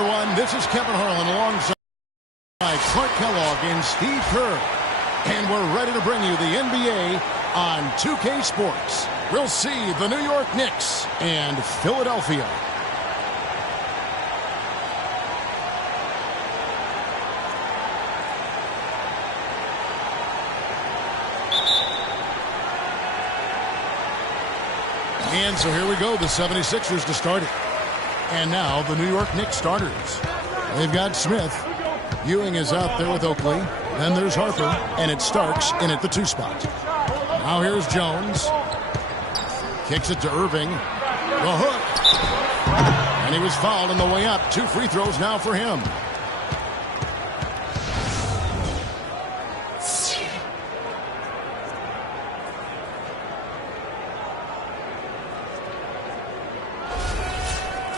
Everyone, this is Kevin Harlan alongside Clark Kellogg and Steve Kerr. And we're ready to bring you the NBA on 2K Sports. We'll see the New York Knicks and Philadelphia. And so here we go, the 76ers to start it. And now the New York Knicks starters. They've got Smith. Ewing is out there with Oakley. Then there's Harper, and it's Starks in at the 2 spot. Now here's Jones. Kicks it to Irving. The hook. And he was fouled on the way up. 2 free throws now for him.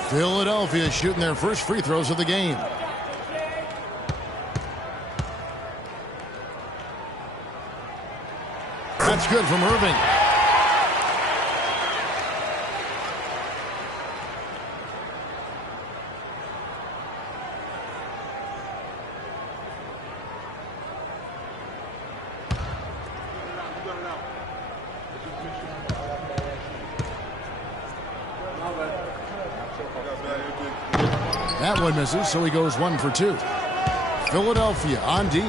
Philadelphia shooting their first free throws of the game. That's good from Irving. That one misses, so he goes 1 for 2. Philadelphia on D.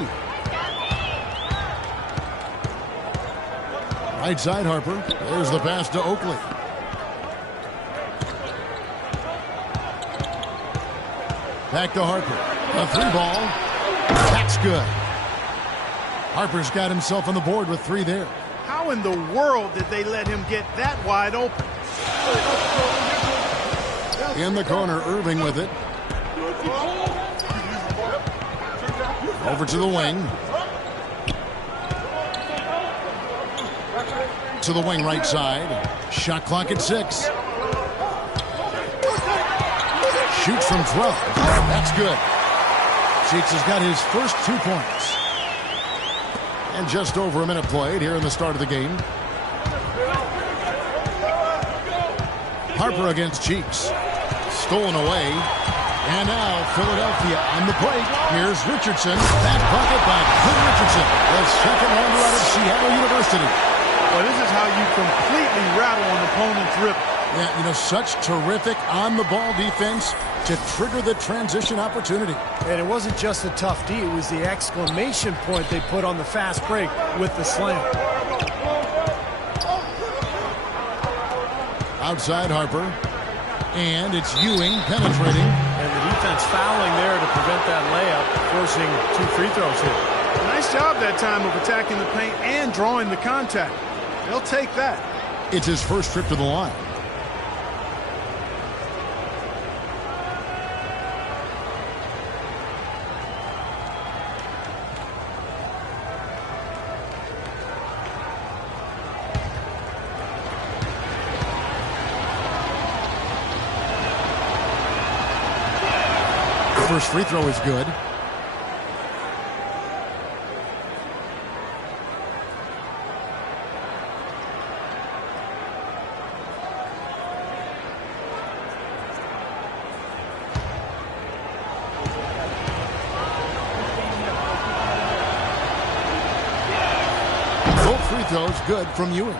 Right side Harper. There's the pass to Oakley. Back to Harper. A 3 ball. That's good. Harper's got himself on the board with 3 there. How in the world did they let him get that wide open? In the corner, Irving with it. Over to the wing. To the wing right side. Shot clock at 6. Shoots from 12. That's good. Cheeks has got his first 2 points. And just over a minute played here in the start of the game. Harper against Cheeks. Stolen away. And now Philadelphia on the plate. Here's Richardson. That bucket by Clint Richardson, the second rounder out of Seattle University. Well, this is how you completely rattle an opponent's rip. Yeah, you know, such terrific on-the-ball defense to trigger the transition opportunity. And it wasn't just a tough D. It was the exclamation point they put on the fast break with the slam. Outside Harper. And it's Ewing penetrating. And the defense fouling there to prevent that layup, forcing 2 free throws here. Nice job that time of attacking the paint and drawing the contact. They'll take that. It's his first trip to the line. First free throw is good. Both free throws good from Ewing.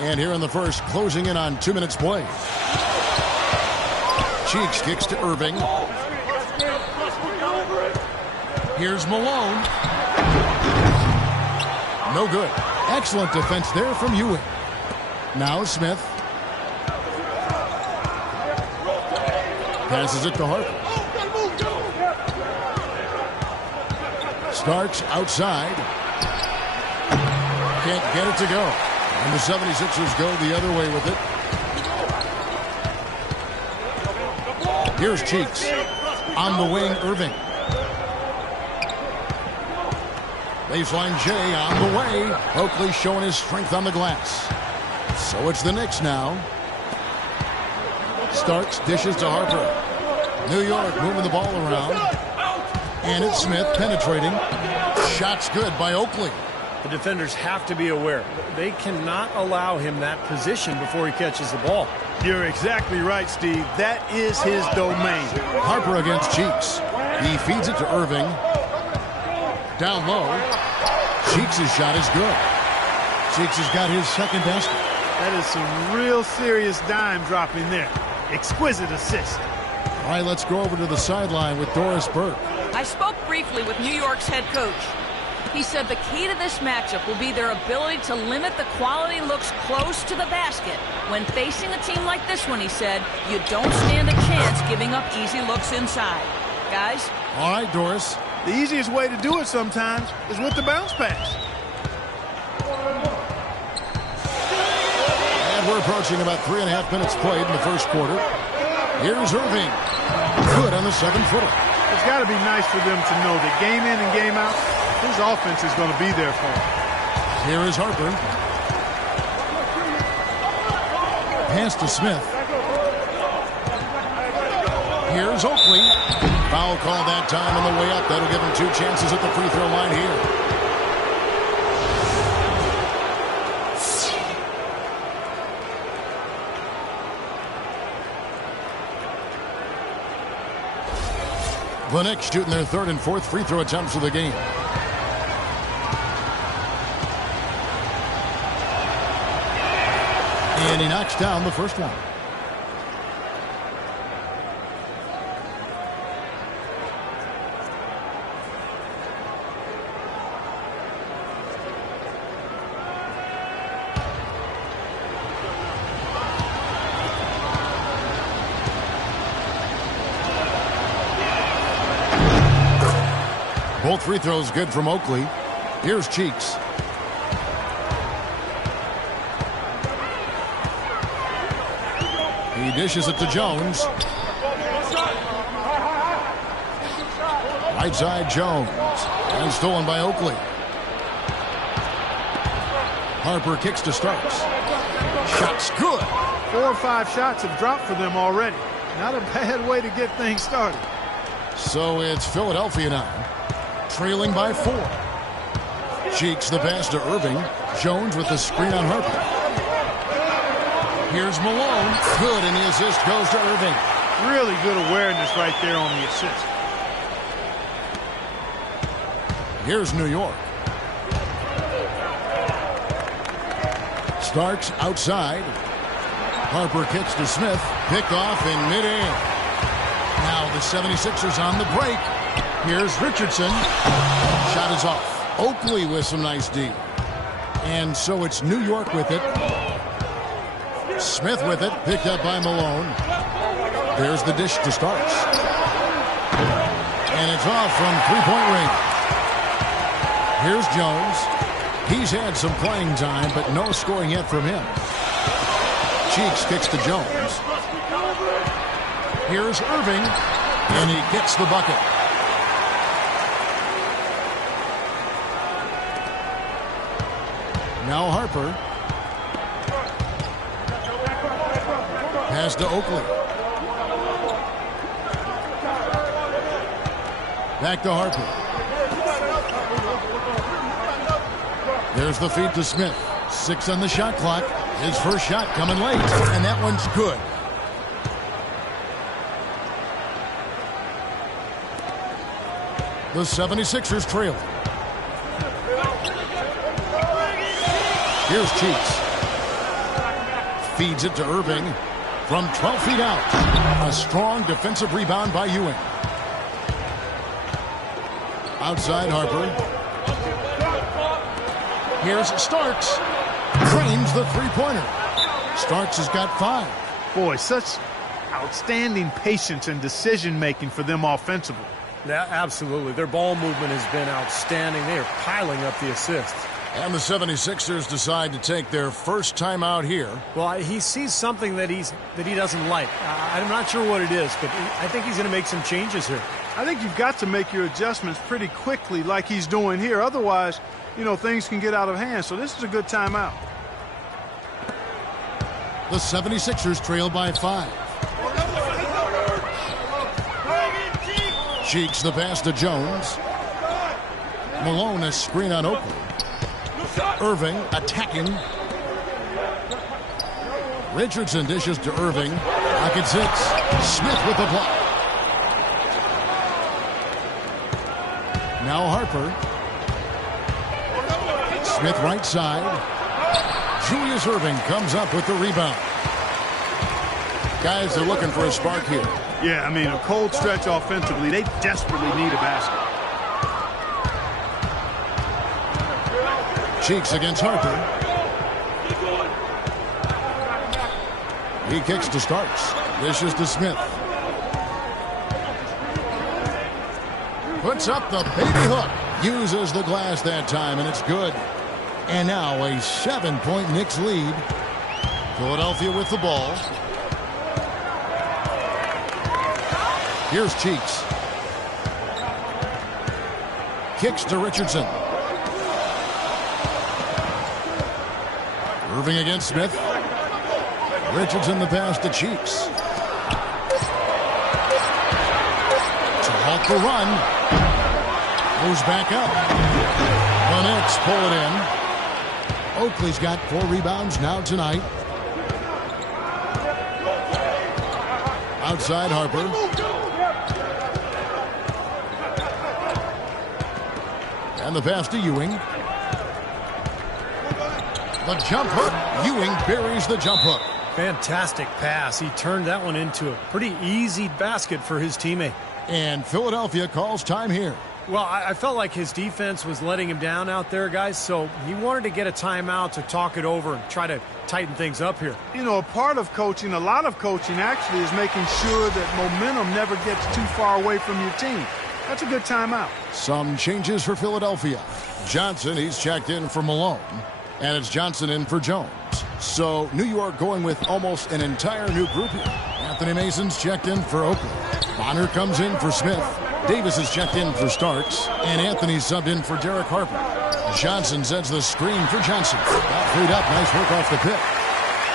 And here in the first, closing in on 2 minutes play. Cheeks kicks to Irving. Here's Malone. No good. Excellent defense there from Ewing. Now Smith. Passes it to Harper. Starks outside. Can't get it to go. And the 76ers go the other way with it. Here's Cheeks. On the wing, Irving. Baseline J on the way. Oakley showing his strength on the glass. So it's the Knicks now. Starks dishes to Harper. New York moving the ball around. And it's Smith penetrating. Shot's good by Oakley. The defenders have to be aware. They cannot allow him that position before he catches the ball. You're exactly right, Steve. That is his domain. Harper against Cheeks. He feeds it to Irving. Down low. Cheeks' shot is good. Cheeks has got his second basket. That is some real serious dime dropping there. Exquisite assist. All right, let's go over to the sideline with Doris Burke. I spoke briefly with New York's head coach. He said the key to this matchup will be their ability to limit the quality looks close to the basket. When facing a team like this one, he said, you don't stand a chance giving up easy looks inside. Guys? All right, Doris. The easiest way to do it sometimes is with the bounce pass. And we're approaching about 3.5 minutes played in the first quarter. Here's Irving. Good on the 7-footer. It's got to be nice for them to know that game in and game out, his offense is going to be there for him. Here is Harper. Pass to Smith. Here's Oakley. Foul call that time on the way up. That'll give him 2 chances at the free throw line here. The Knicks shooting their 3rd and 4th free throw attempts of the game. And he knocks down the first one. Both free throws good from Oakley. Here's Cheeks. He dishes it to Jones. Right side Jones. And stolen by Oakley. Harper kicks to Starks. Shot's good. 4 or 5 shots have dropped for them already. Not a bad way to get things started. So it's Philadelphia now, trailing by 4. Cheeks the pass to Irving. Jones with the screen on Harper. Here's Malone. Good, and the assist goes to Irving. Really good awareness right there on the assist. Here's New York. Starks outside. Harper kicks to Smith. Picked off in midair. Now the 76ers on the break. Here's Richardson. Shot is off. Oakley with some nice D. And so it's New York with it. Smith with it. Picked up by Malone. There's the dish to Starks. And it's off from three-point range. Here's Jones. He's had some playing time, but no scoring yet from him. Cheeks kicks to Jones. Here's Irving. And he gets the bucket. Now Harper. Pass to Oakley. Back to Harper. There's the feed to Smith. 6 on the shot clock. His first shot coming late. And that one's good. The 76ers trail. Here's Cheeks. Feeds it to Irving from 12 feet out. A strong defensive rebound by Ewing. Outside Harper. Here's Starks. Drains the three-pointer. Starks has got 5. Boy, such outstanding patience and decision-making for them offensively. Yeah, absolutely. Their ball movement has been outstanding. They are piling up the assists. And the 76ers decide to take their first time out here. Well, he sees something that he doesn't like. I'm not sure what it is, but I think he's going to make some changes here. I think you've got to make your adjustments pretty quickly like he's doing here. Otherwise, you know, things can get out of hand. So this is a good timeout. The 76ers trail by 5. Cheeks the pass to Jones. Malone a screen on Oakley. Irving attacking. Richardson dishes to Irving. Pockets hits. Smith with the block. Now Harper. Smith right side. Julius Irving comes up with the rebound. Guys, they're looking for a spark here. Yeah, I mean, a cold stretch offensively. They desperately need a basket. Cheeks against Harper. He kicks to Starks. Dishes to Smith. Puts up the baby hook. Uses the glass that time, and it's good. And now a 7-point Knicks lead. Philadelphia with the ball. Here's Cheeks. Kicks to Richardson. Irving against Smith. Richardson the pass to Cheeks. To halt the run. Goes back up. The Knicks pull it in. Oakley's got 4 rebounds now tonight. Outside Harper. And the pass to Ewing. The jump hook. Ewing buries the jump hook. Fantastic pass. He turned that one into a pretty easy basket for his teammate. And Philadelphia calls time here. Well, I felt like his defense was letting him down out there, guys, so he wanted to get a timeout to talk it over and try to tighten things up here. You know, a part of coaching, a lot of coaching actually, is making sure that momentum never gets too far away from your team. That's a good timeout. Some changes for Philadelphia. Johnson, he's checked in for Malone. And it's Johnson in for Jones. So New York going with almost an entire new group here. Anthony Mason's checked in for Oakley. Bonner comes in for Smith. Davis is checked in for Starks. And Anthony's subbed in for Derek Harper. Johnson sends the screen for Johnson. Got freed up. Nice work off the pick.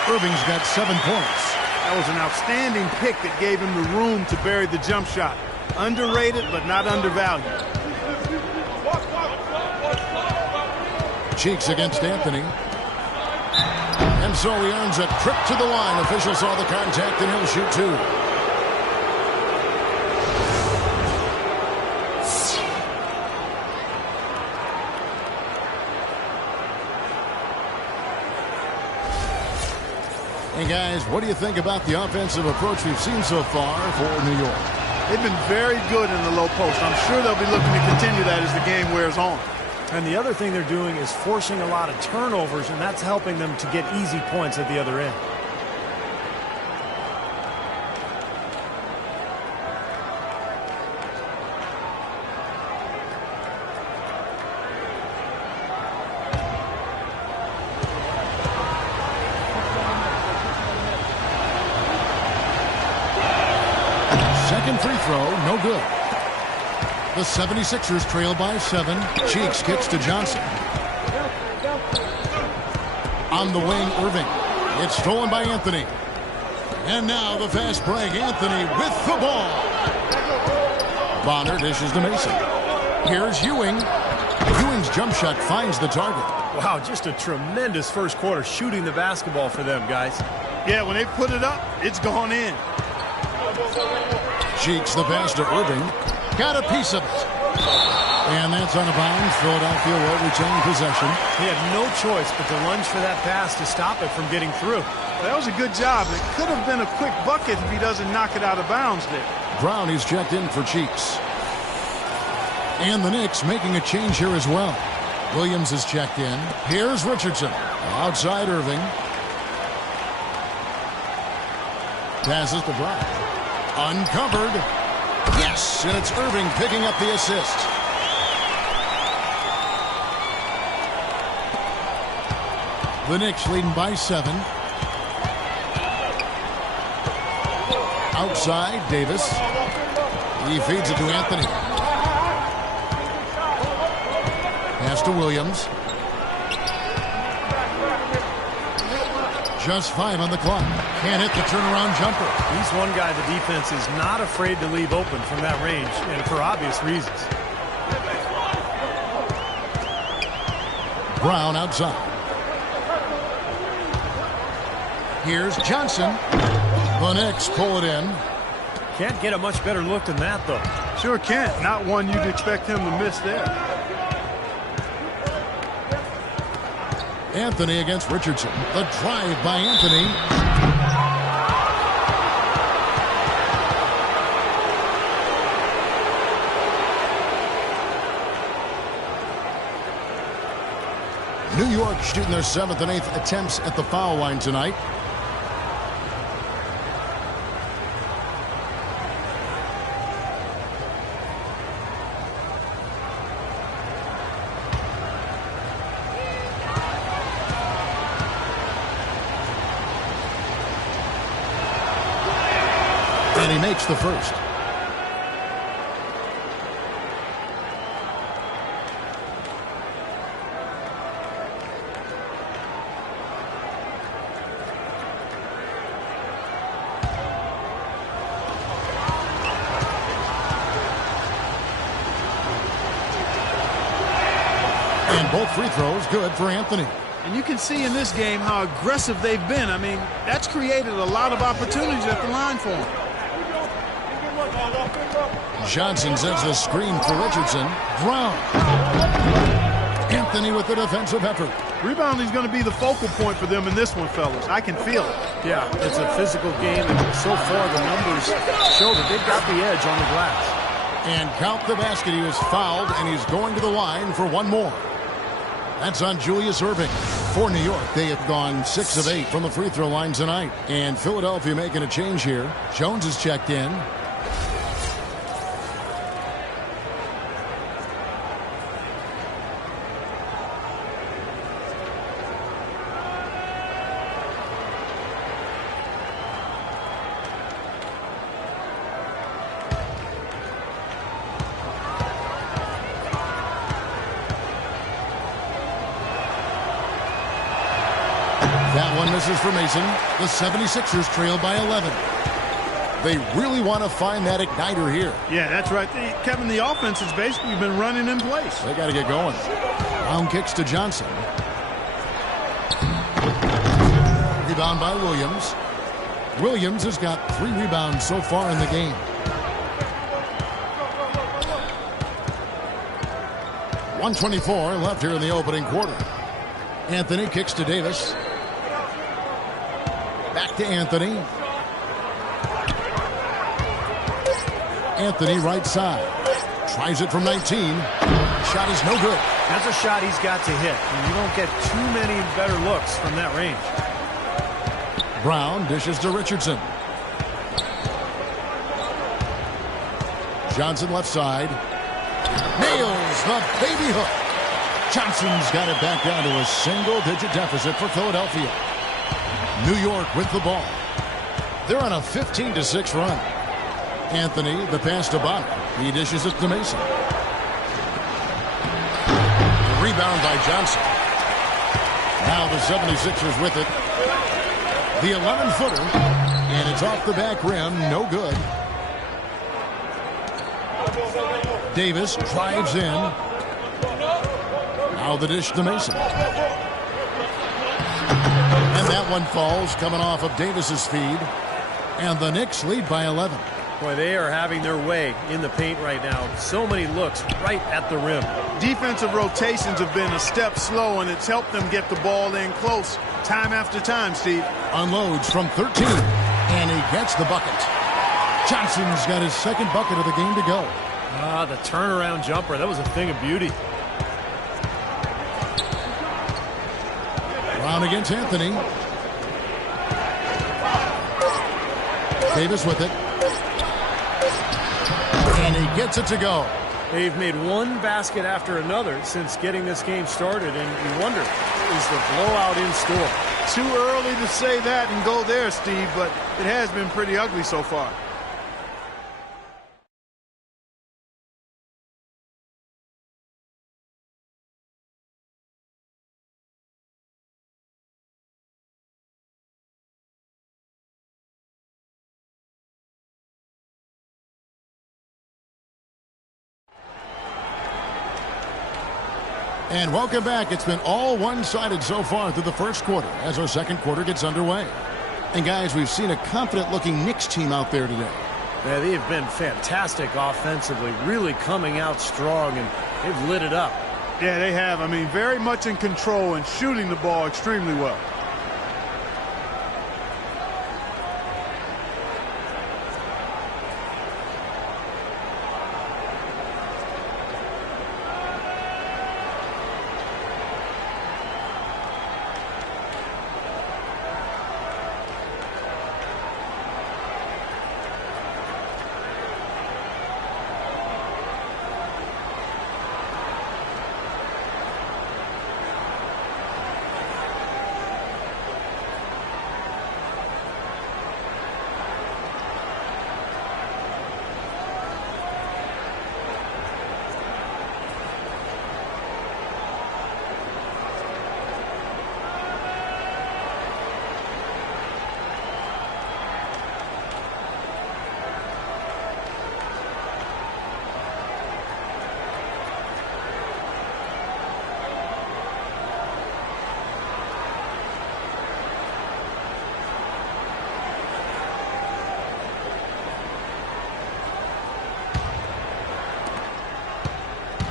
Irving's got 7 points. That was an outstanding pick that gave him the room to bury the jump shot. Underrated, but not undervalued. Cheeks against Anthony. And so he earns a trip to the line. Official saw the contact and he'll shoot 2. And guys, what do you think about the offensive approach we've seen so far for New York? They've been very good in the low post. I'm sure they'll be looking to continue that as the game wears on. And the other thing they're doing is forcing a lot of turnovers, and that's helping them to get easy points at the other end. Second free throw, no good. The 76ers trail by 7. Cheeks kicks to Johnson. On the wing, Irving. It's stolen by Anthony. And now the fast break. Anthony with the ball. Bonner dishes to Mason. Here's Ewing. Ewing's jump shot finds the target. Wow, just a tremendous first quarter shooting the basketball for them, guys. Yeah, when they put it up, it's gone in. Cheeks the pass to Irving. Got a piece of it. And that's out of bounds. Philadelphia will retain possession. He had no choice but to lunge for that pass to stop it from getting through. Well, that was a good job. It could have been a quick bucket if he doesn't knock it out of bounds there. Brown is checked in for Cheeks. And the Knicks making a change here as well. Williams is checked in. Here's Richardson. Outside Irving. Passes to Brown. Uncovered. Yes, and it's Irving picking up the assist. The Knicks leading by 7. Outside, Davis. He feeds it to Anthony. Pass to Williams. Just 5 on the clock. Can't hit the turnaround jumper. He's one guy the defense is not afraid to leave open from that range, and for obvious reasons. Brown outside. Here's Johnson. The Knicks pull it in. Can't get a much better look than that, though. Sure can't. Not one you'd expect him to miss there. Anthony against Richardson. The drive by Anthony. New York shooting their 7th and 8th attempts at the foul line tonight. And he makes the first. And both free throws good for Anthony. And you can see in this game how aggressive they've been. I mean, that's created a lot of opportunities at the line for them. Johnson sends the screen for Richardson. Brown. Anthony with the defensive effort. Rebounding is going to be the focal point for them in this one, fellas. I can feel it. Yeah, it's a physical game, and so far the numbers show that they've got the edge on the glass. And count the basket. He was fouled, and he's going to the line for one more. That's on Julius Erving. For New York, they have gone 6 of 8 from the free throw line tonight. And Philadelphia making a change here. Jones is checked in. That one misses for Mason. The 76ers trail by 11. They really want to find that igniter here. Yeah, that's right. Kevin, the offense has basically been running in place. They got to get going. Brown kicks to Johnson. Rebound by Williams. Williams has got 3 rebounds so far in the game. .124 left here in the opening quarter. Anthony kicks to Davis. Back to Anthony. Anthony right side. Tries it from 19. Shot is no good. That's a shot he's got to hit. And you don't get too many better looks from that range. Brown dishes to Richardson. Johnson left side. Nails the baby hook. Johnson's got it back down to a single-digit deficit for Philadelphia. New York with the ball. They're on a 15-6 run. Anthony, the pass to Bonner. He dishes it to Mason. Rebound by Johnson. Now the 76ers with it. The 11-footer. And it's off the back rim. No good. Davis drives in. Now the dish to Mason. And that one falls coming off of Davis's feed. And the Knicks lead by 11. Boy, they are having their way in the paint right now. So many looks right at the rim. Defensive rotations have been a step slow, and it's helped them get the ball in close time after time, Steve. Unloads from 13. And he gets the bucket. Johnson's got his second bucket of the game to go. Ah, the turnaround jumper. That was a thing of beauty. Brown against Anthony. Davis with it. And he gets it to go. They've made one basket after another since getting this game started, and you wonder, is the blowout in store? Too early to say that and go there, Steve, but it has been pretty ugly so far. And welcome back. It's been all one-sided so far through the first quarter as our second quarter gets underway. And guys, we've seen a confident-looking Knicks team out there today. Yeah, they've been fantastic offensively, really coming out strong, and they've lit it up. Yeah, they have. I mean, very much in control and shooting the ball extremely well.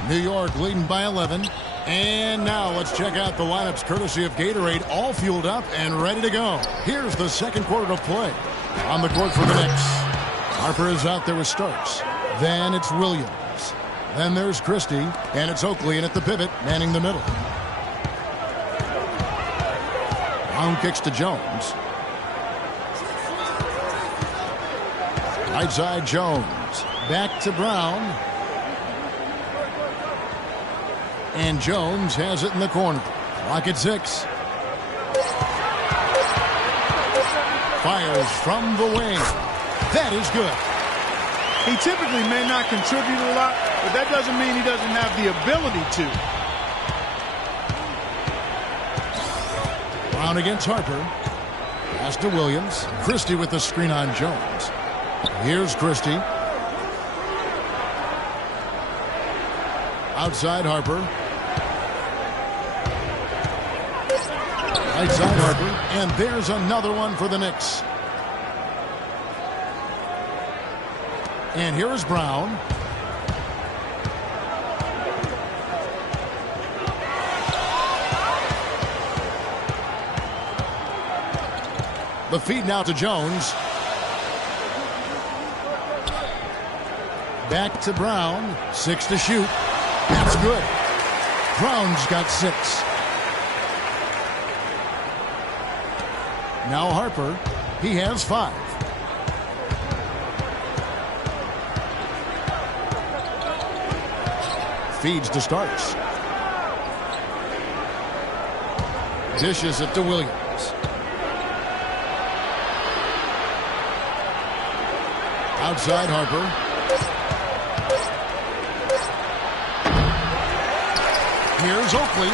New York leading by 11. And now let's check out the lineups courtesy of Gatorade, all fueled up and ready to go. Here's the second quarter to play. On the court for the Knicks, Harper is out there with Starks. Then it's Williams. Then there's Christie, and it's Oakley in at the pivot, manning the middle. Brown kicks to Jones. Right side Jones. Back to Brown. And Jones has it in the corner. Clock at 6. Fires from the wing. That is good. He typically may not contribute a lot, but that doesn't mean he doesn't have the ability to. Brown against Harper. Pass to Williams. Christie with the screen on Jones. Here's Christie. Outside Harper. Right side Harper. And there's another one for the Knicks. And here is Brown. The feed now to Jones. Back to Brown. 6 to shoot. That's good. Brown's got 6. Now Harper. He has 5. Feeds to Starks. Dishes it to Williams. Outside Harper. Here's Oakley.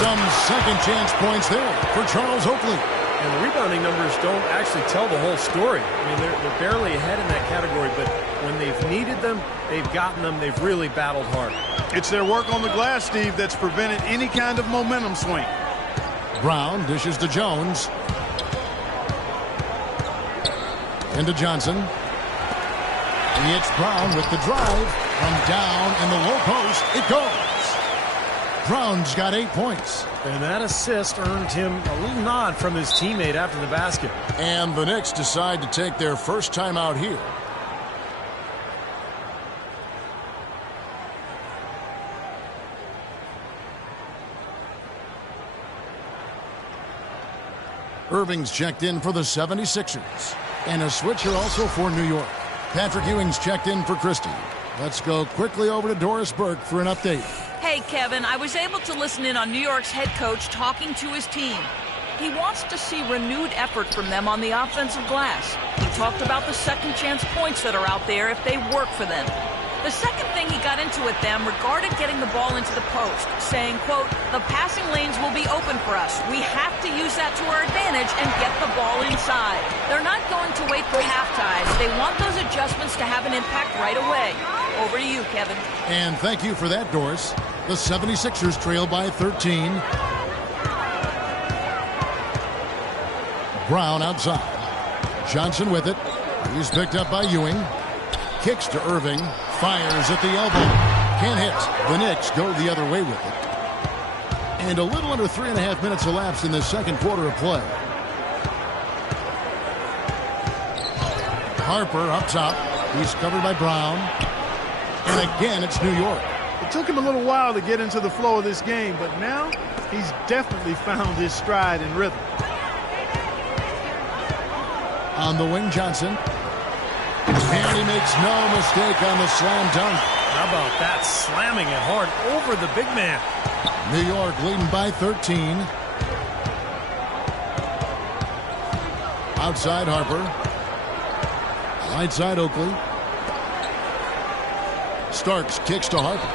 Some second chance points there for Charles Oakley. And the rebounding numbers don't actually tell the whole story. I mean, they're barely ahead in that category, but when they've needed them, they've gotten them. They've really battled hard. It's their work on the glass, Steve, that's prevented any kind of momentum swing. Brown dishes to Jones. Into Johnson. It's Brown with the drive. From down in the low post, it goes. Brown's got 8 points. And that assist earned him a little nod from his teammate after the basket. And the Knicks decide to take their first time out here. Irving's checked in for the 76ers. And a switcher also for New York. Patrick Ewing's checked in for Christie. Let's go quickly over to Doris Burke for an update. Hey, Kevin, I was able to listen in on New York's head coach talking to his team. He wants to see renewed effort from them on the offensive glass. He talked about the second chance points that are out there if they work for them. The second thing he got into with them regarded getting the ball into the post, saying, quote, the passing lanes will be open for us. We have to use that to our advantage and get the ball inside. They're not going to wait for halftime. They want those adjustments to have an impact right away. Over to you, Kevin. And thank you for that, Doris. The 76ers trail by 13. Brown outside. Johnson with it. He's picked up by Ewing. Kicks to Irving. Fires at the elbow. Can't hit. The Knicks go the other way with it. And a little under 3.5 minutes elapsed in the second quarter of play. Harper up top. He's covered by Brown. And again, it's New York. It took him a little while to get into the flow of this game, but now he's definitely found his stride and rhythm. On the wing, Johnson. And he makes no mistake on the slam dunk. How about that? Slamming it hard over the big man. New York leading by 13. Outside Harper. Right side Oakley. Starks kicks to Harper.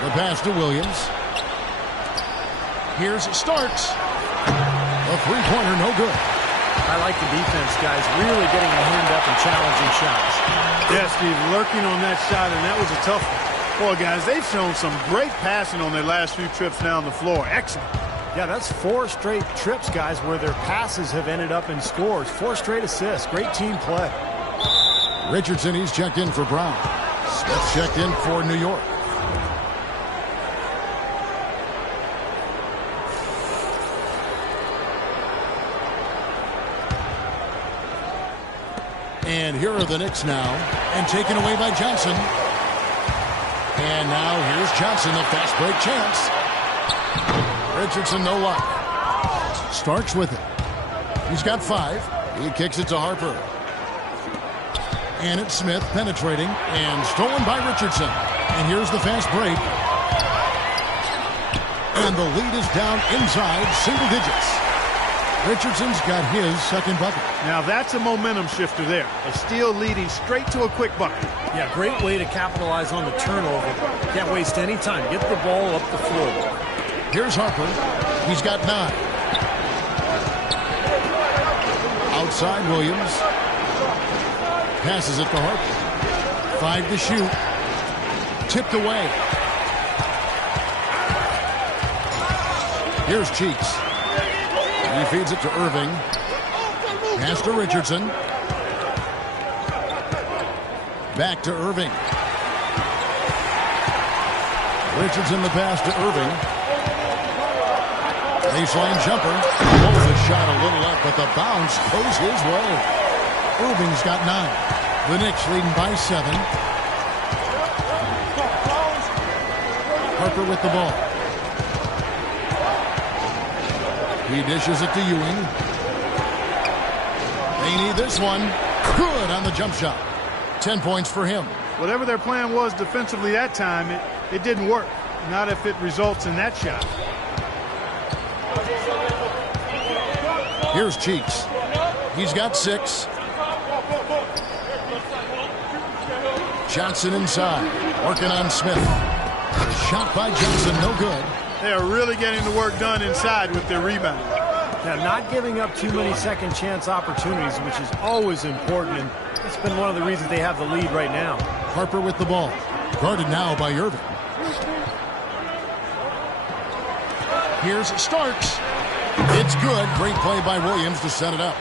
The pass to Williams. Here's Starks. A three-pointer, no good. I like the defense, guys. Really getting a hand up and challenging shots. Yeah, Steve, lurking on that shot, and that was a tough one. Boy, guys, they've shown some great passing on their last few trips down the floor. Excellent. Yeah, that's 4 straight trips, guys, where their passes have ended up in scores. 4 straight assists. Great team play. Richardson, he's checked in for Brown. Smith checked in for New York. And here are the Knicks now, and taken away by Johnson. And now here's Johnson, the fast break chance. Richardson, no luck. Starks with it. He's got 5. He kicks it to Harper. And it's Smith penetrating and stolen by Richardson. And here's the fast break. And the lead is down inside single digits. Richardson's got his second bucket. Now that's a momentum shifter there. A steal leading straight to a quick bucket. Yeah, great way to capitalize on the turnover. Can't waste any time. Get the ball up the floor. Here's Harper. He's got 9. Outside Williams. Passes it to Harper. 5 to shoot. Tipped away. Here's Cheeks. He feeds it to Irving. Pass to Richardson. Back to Irving. Richardson the pass to Irving. Baseline jumper. Oh, the shot a little up, but the bounce goes his way. Irving's got 9. The Knicks leading by 7. Harper with the ball. He dishes it to Ewing. They need this one. Good on the jump shot. 10 points for him. Whatever their plan was defensively that time, it didn't work. Not if it results in that shot. Here's Cheeks. He's got 6. Johnson inside. Working on Smith. The shot by Johnson, no good. They are really getting the work done inside with their rebound. Now, not giving up too many second chance opportunities, which is always important, and it's been one of the reasons they have the lead right now. Harper with the ball. Guarded now by Irving. Here's Starks. It's good. Great play by Williams to set it up.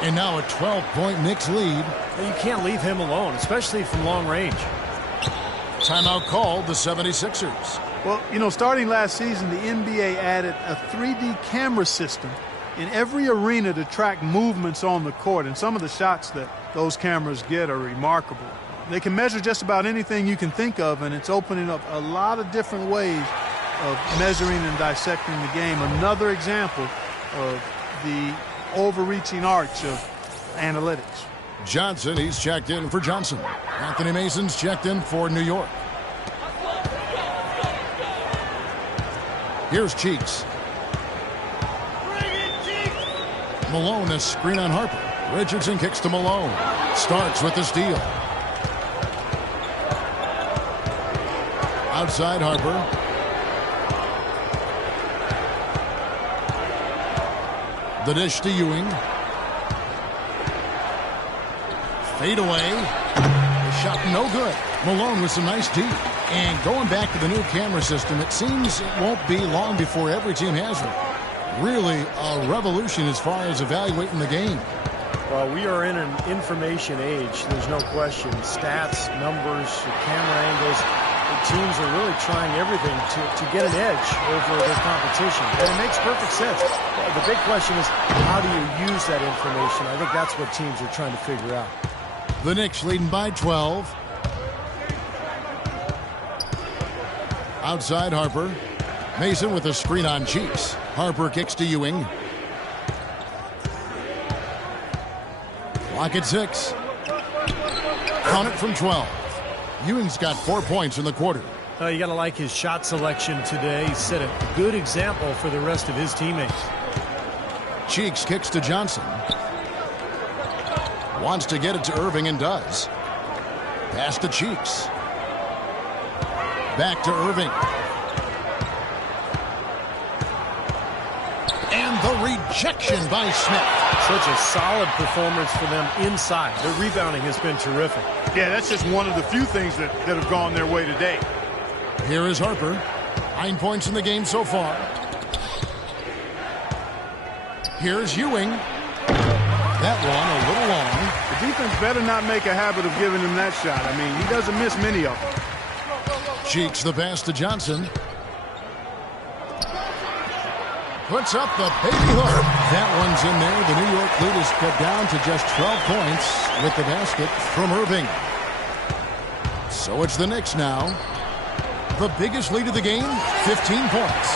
And now a 12-point Knicks lead. You can't leave him alone, especially from long range. Timeout called the 76ers. Well, you know, starting last season, the NBA added a 3D camera system in every arena to track movements on the court. And some of the shots that those cameras get are remarkable. They can measure just about anything you can think of, and it's opening up a lot of different ways of measuring and dissecting the game. Another example of the overreaching arch of analytics. Johnson, he's checked in for Johnson. Anthony Mason's checked in for New York. Here's Cheeks. Malone, a screen on Harper. Richardson kicks to Malone. Starks with the steal. Outside Harper. The dish to Ewing. Fade away. The shot no good. Malone with some nice deep. And going back to the new camera system, it seems it won't be long before every team has one. Really a revolution as far as evaluating the game. Well, we are in an information age. There's no question. Stats, numbers, camera angles. The teams are really trying everything to get an edge over their competition. And it makes perfect sense. The big question is, how do you use that information? I think that's what teams are trying to figure out. The Knicks leading by 12. Outside Harper. Mason with a screen on Cheeks. Harper kicks to Ewing. Clock at 6. Count it from 12. Ewing's got 4 points in the quarter. You got to like his shot selection today. He set a good example for the rest of his teammates. Cheeks kicks to Johnson. Wants to get it to Irving and does. Pass to Cheeks. Back to Irving. And the rejection by Smith. Such a solid performance for them inside. Their rebounding has been terrific. Yeah, that's just one of the few things that have gone their way today. Here is Harper. 9 points in the game so far. Here's Ewing. That one a little long. The defense better not make a habit of giving him that shot. I mean, he doesn't miss many of them. Cheeks the pass to Johnson. Puts up the baby hook. That one's in there. The New York lead is cut down to just 12 points with the basket from Irving. So it's the Knicks now. The biggest lead of the game, 15 points.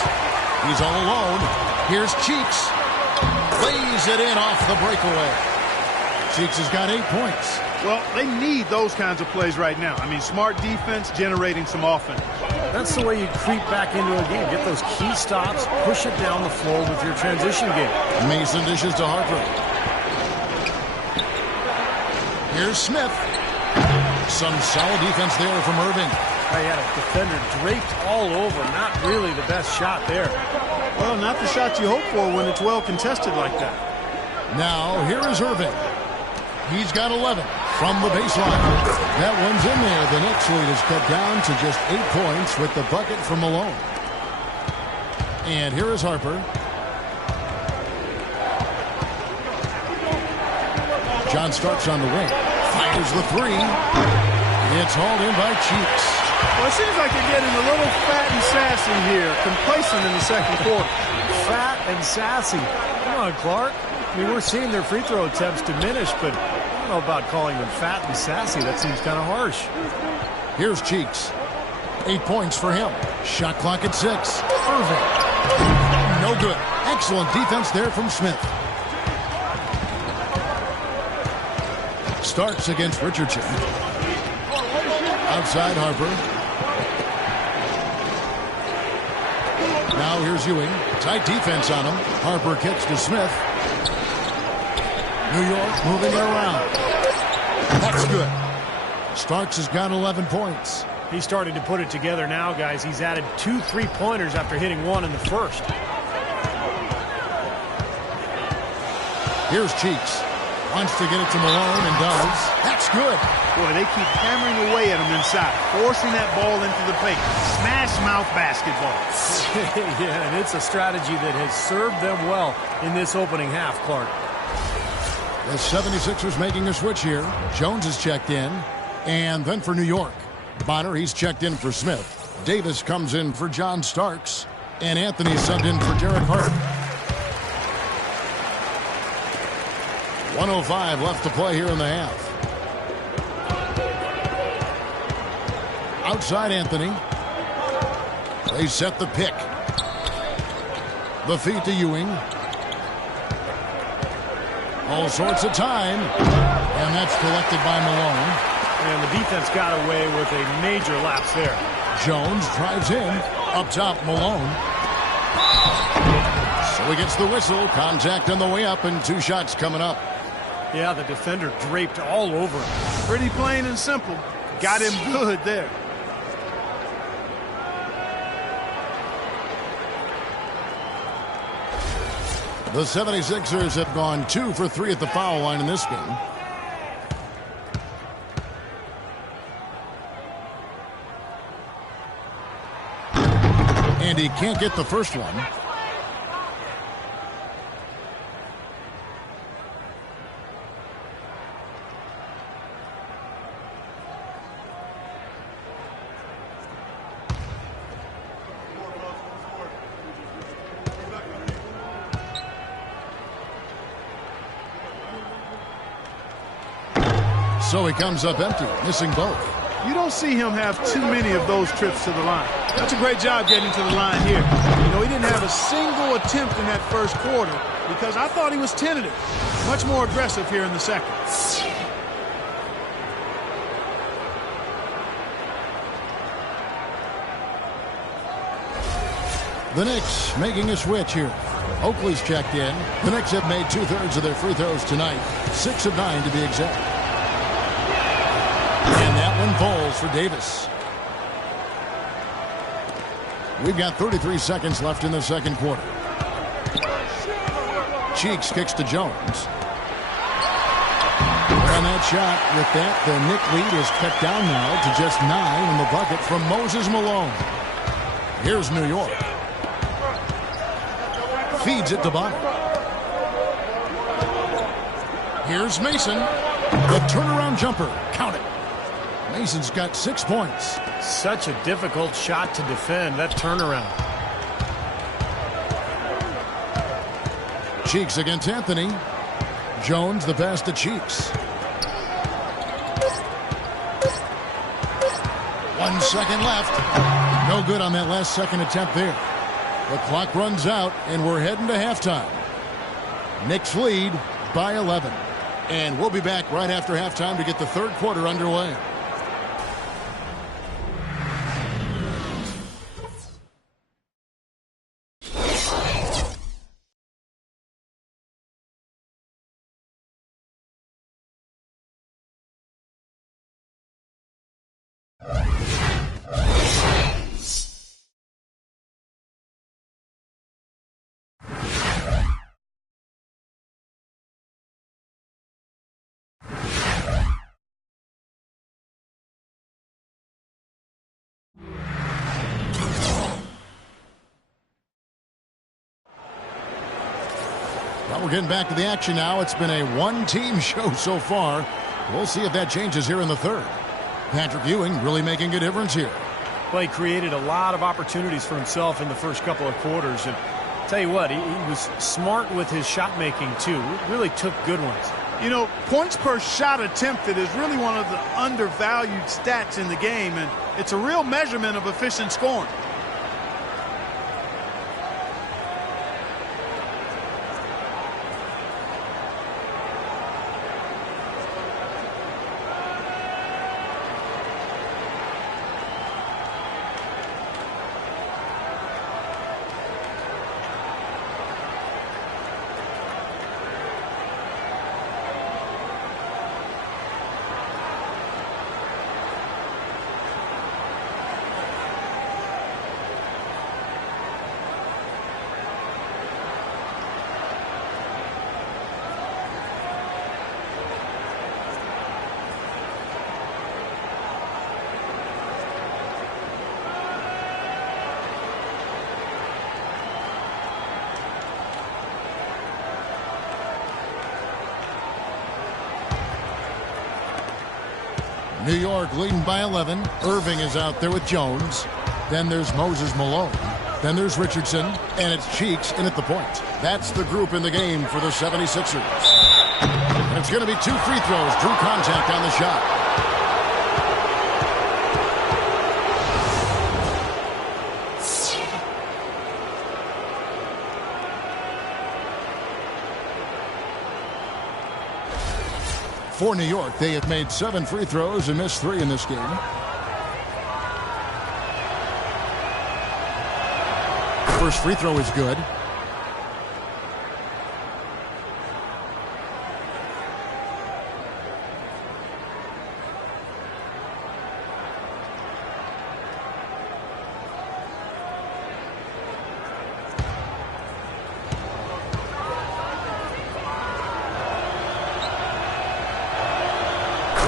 He's all alone. Here's Cheeks. Lays it in off the breakaway. Cheeks has got 8 points. Well, they need those kinds of plays right now. I mean, smart defense generating some offense. That's the way you creep back into a game. Get those key stops, push it down the floor with your transition game. Mason dishes to Harper. Here's Smith. Some solid defense there from Irving. He had a defender draped all over. Not really the best shot there. Well, not the shot you hope for when it's well contested like that. Now, here is Irving. He's got 11 from the baseline. That one's in there. The Knicks lead is cut down to just 8 points with the bucket from Malone. And here is Harper. John Starks on the wing. Fires the three. It's hauled in by Cheeks. Well, it seems like they're getting a little fat and sassy here. Complacent in the second quarter. Fat and sassy. Come on, Clark. I mean, we're seeing their free throw attempts diminish, but I don't know about calling them fat and sassy. That seems kind of harsh. Here's Cheeks. 8 points for him. Shot clock at 6. Irving. No good. Excellent defense there from Smith. Starks against Richardson. Outside Harper. Now here's Ewing. Tight defense on him. Harper kicks to Smith. New York moving it around. That's good. Starks has got 11 points. He's starting to put it together now, guys. He's added 2 3-pointers after hitting one in the first. Here's Cheeks. Wants to get it to Malone and does. That's good. Boy, they keep hammering away at him inside, forcing that ball into the paint. Smash mouth basketball. Yeah, and it's a strategy that has served them well in this opening half, Clark. The 76ers making a switch here. Jones is checked in. And then for New York, Bonner, he's checked in for Smith. Davis comes in for John Starks. And Anthony subbed in for Derek Hart. 1:05 left to play here in the half. Outside Anthony. They set the pick. The feed to Ewing. All sorts of time. And that's collected by Malone. And the defense got away with a major lapse there. Jones drives in. Up top, Malone. So he gets the whistle. Contact on the way up and 2 shots coming up. Yeah, the defender draped all over him. Pretty plain and simple. Got him good there. The 76ers have gone 2 for 3 at the foul line in this game. And he can't get the first one. So he comes up empty, missing both. You don't see him have too many of those trips to the line. That's a great job getting to the line here. You know, he didn't have a single attempt in that first quarter because I thought he was tentative. Much more aggressive here in the second. The Knicks making a switch here. Oakley's checked in. The Knicks have made 2/3 of their free throws tonight. 6 of 9 to be exact. And that one falls for Davis. We've got 33 seconds left in the second quarter. Cheeks kicks to Jones. On that shot, with that, the Knick lead is cut down now to just 9 in the bucket from Moses Malone. Here's New York. Feeds it to Bonner. Here's Mason. The turnaround jumper. Count it. Mason's got 6 points. Such a difficult shot to defend, that turnaround. Cheeks against Anthony. Jones the pass to Cheeks. 1 second left. No good on that last second attempt there. The clock runs out, and we're heading to halftime. Knicks lead by 11. And we'll be back right after halftime to get the third quarter underway. Well, we're getting back to the action now. It's been a one-team show so far. We'll see if that changes here in the third. Patrick Ewing really making a difference here. Well, he created a lot of opportunities for himself in the first couple of quarters. And tell you what, he was smart with his shot making, too. Really took good ones. You know, points per shot attempted is really one of the undervalued stats in the game, and it's a real measurement of efficient scoring. New York leading by 11. Irving is out there with Jones. Then there's Moses Malone. Then there's Richardson. And it's Cheeks in at the point. That's the group in the game for the 76ers. And it's going to be 2 free throws. Drew contact on the shot. For New York, they have made 7 free throws and missed 3 in this game. First free throw is good.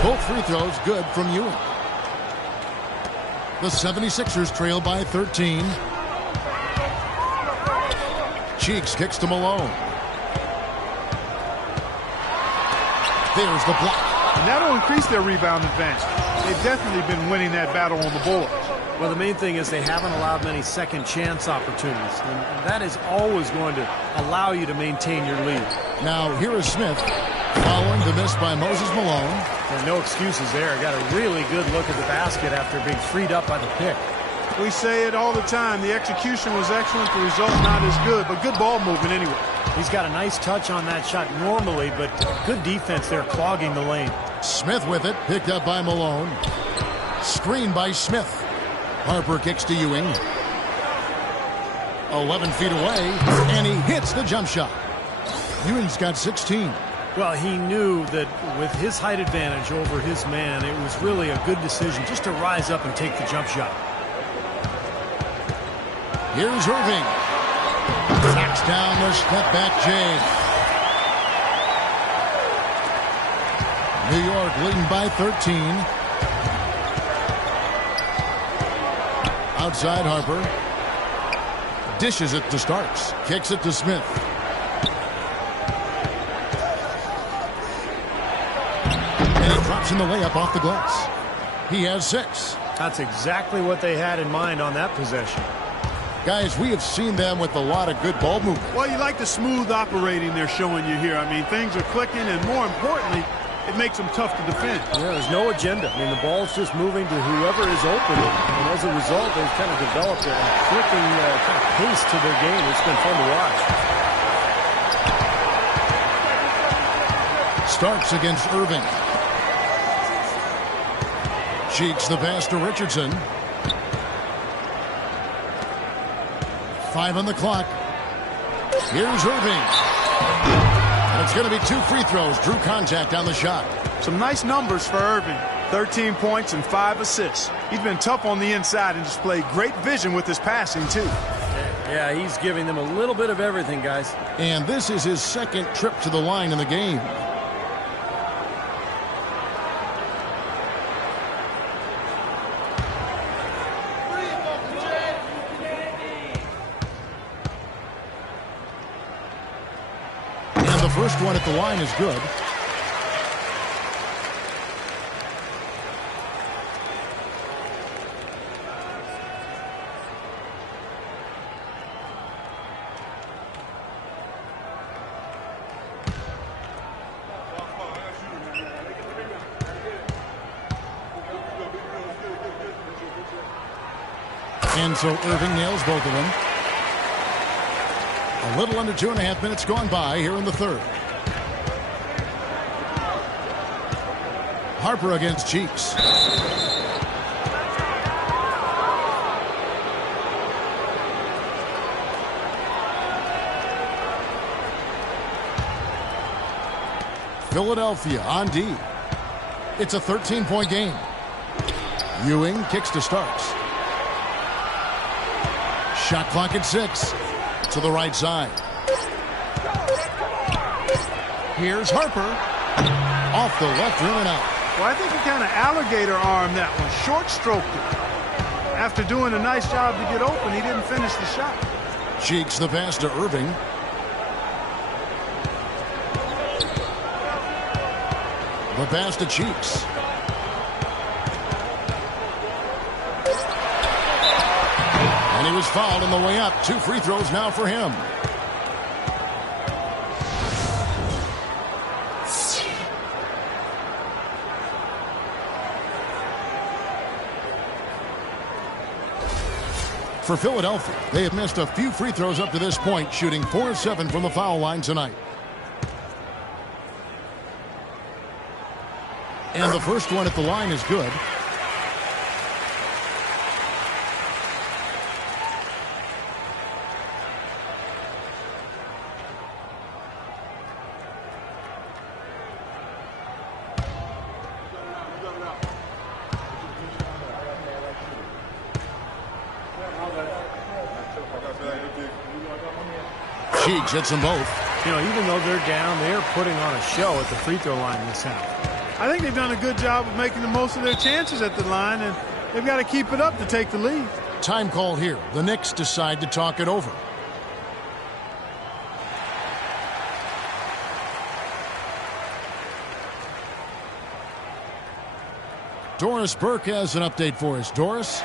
Both free throws good from Ewing. The 76ers trail by 13. Cheeks kicks to Malone. There's the block. And that'll increase their rebound advantage. They've definitely been winning that battle on the board. Well, the main thing is they haven't allowed many second chance opportunities. And that is always going to allow you to maintain your lead. Now here is Smith. Following the miss by Moses Malone. And no excuses there. Got a really good look at the basket after being freed up by the pick. We say it all the time. The execution was excellent. The result not as good, but good ball movement anyway. He's got a nice touch on that shot normally, but good defense there clogging the lane. Smith with it. Picked up by Malone. Screen by Smith. Harper kicks to Ewing. 11 feet away, and he hits the jump shot. Ewing's got 16. Well, he knew that with his height advantage over his man, it was really a good decision just to rise up and take the jump shot. Here's Irving. Knocks down the step-back Jay. New York leading by 13. Outside Harper. Dishes it to Starks. Kicks it to Smith. And he drops in the layup off the glass. He has 6. That's exactly what they had in mind on that possession. Guys, we have seen them with a lot of good ball movement. Well, you like the smooth operating they're showing you here. I mean, things are clicking, and more importantly, it makes them tough to defend. Yeah, there's no agenda. I mean, the ball's just moving to whoever is open. And as a result, they've kind of developed a clicking kind of pace to their game. It's been fun to watch. Starks against Irving. Cheeks the pass to Richardson. 5 on the clock. Here's Irving. And it's going to be 2 free throws. Drew contact on the shot. Some nice numbers for Irving. 13 points and 5 assists. He's been tough on the inside and displayed great vision with his passing, too. Yeah, he's giving them a little bit of everything, guys. And this is his 2nd trip to the line in the game. First one at the line is good. And so Irving nails both of them. A little under 2.5 minutes gone by here in the third. Harper against Cheeks. Philadelphia on D. It's a 13-point game. Ewing kicks to Starks. Shot clock at 6. To the right side. Here's Harper. Off the left rim and out. Well, I think he kind of alligator armed that one. Short stroked it. After doing a nice job to get open, he didn't finish the shot. Cheeks the pass to Irving. The pass to Cheeks. And he was fouled on the way up. 2 free throws now for him. For Philadelphia, they have missed a few free throws up to this point, shooting 4 of 7 from the foul line tonight. And the first one at the line is good. Cheeks hits them both. You know, even though they're down, they're putting on a show at the free throw line this half. I think they've done a good job of making the most of their chances at the line, and they've got to keep it up to take the lead. Time call here. The Knicks decide to talk it over. Doris Burke has an update for us. Doris?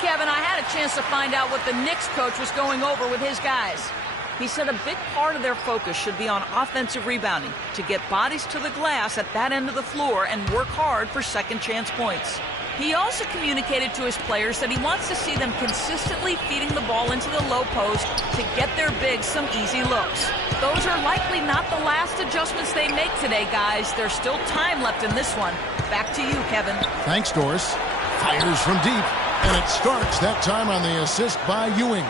Kevin, I had a chance to find out what the Knicks coach was going over with his guys. He said a big part of their focus should be on offensive rebounding, to get bodies to the glass at that end of the floor and work hard for second chance points. He also communicated to his players that he wants to see them consistently feeding the ball into the low post to get their bigs some easy looks. Those are likely not the last adjustments they make today, guys. There's still time left in this one. Back to you, Kevin. Thanks, Doris. Fires from deep, and it starts that time on the assist by Ewing.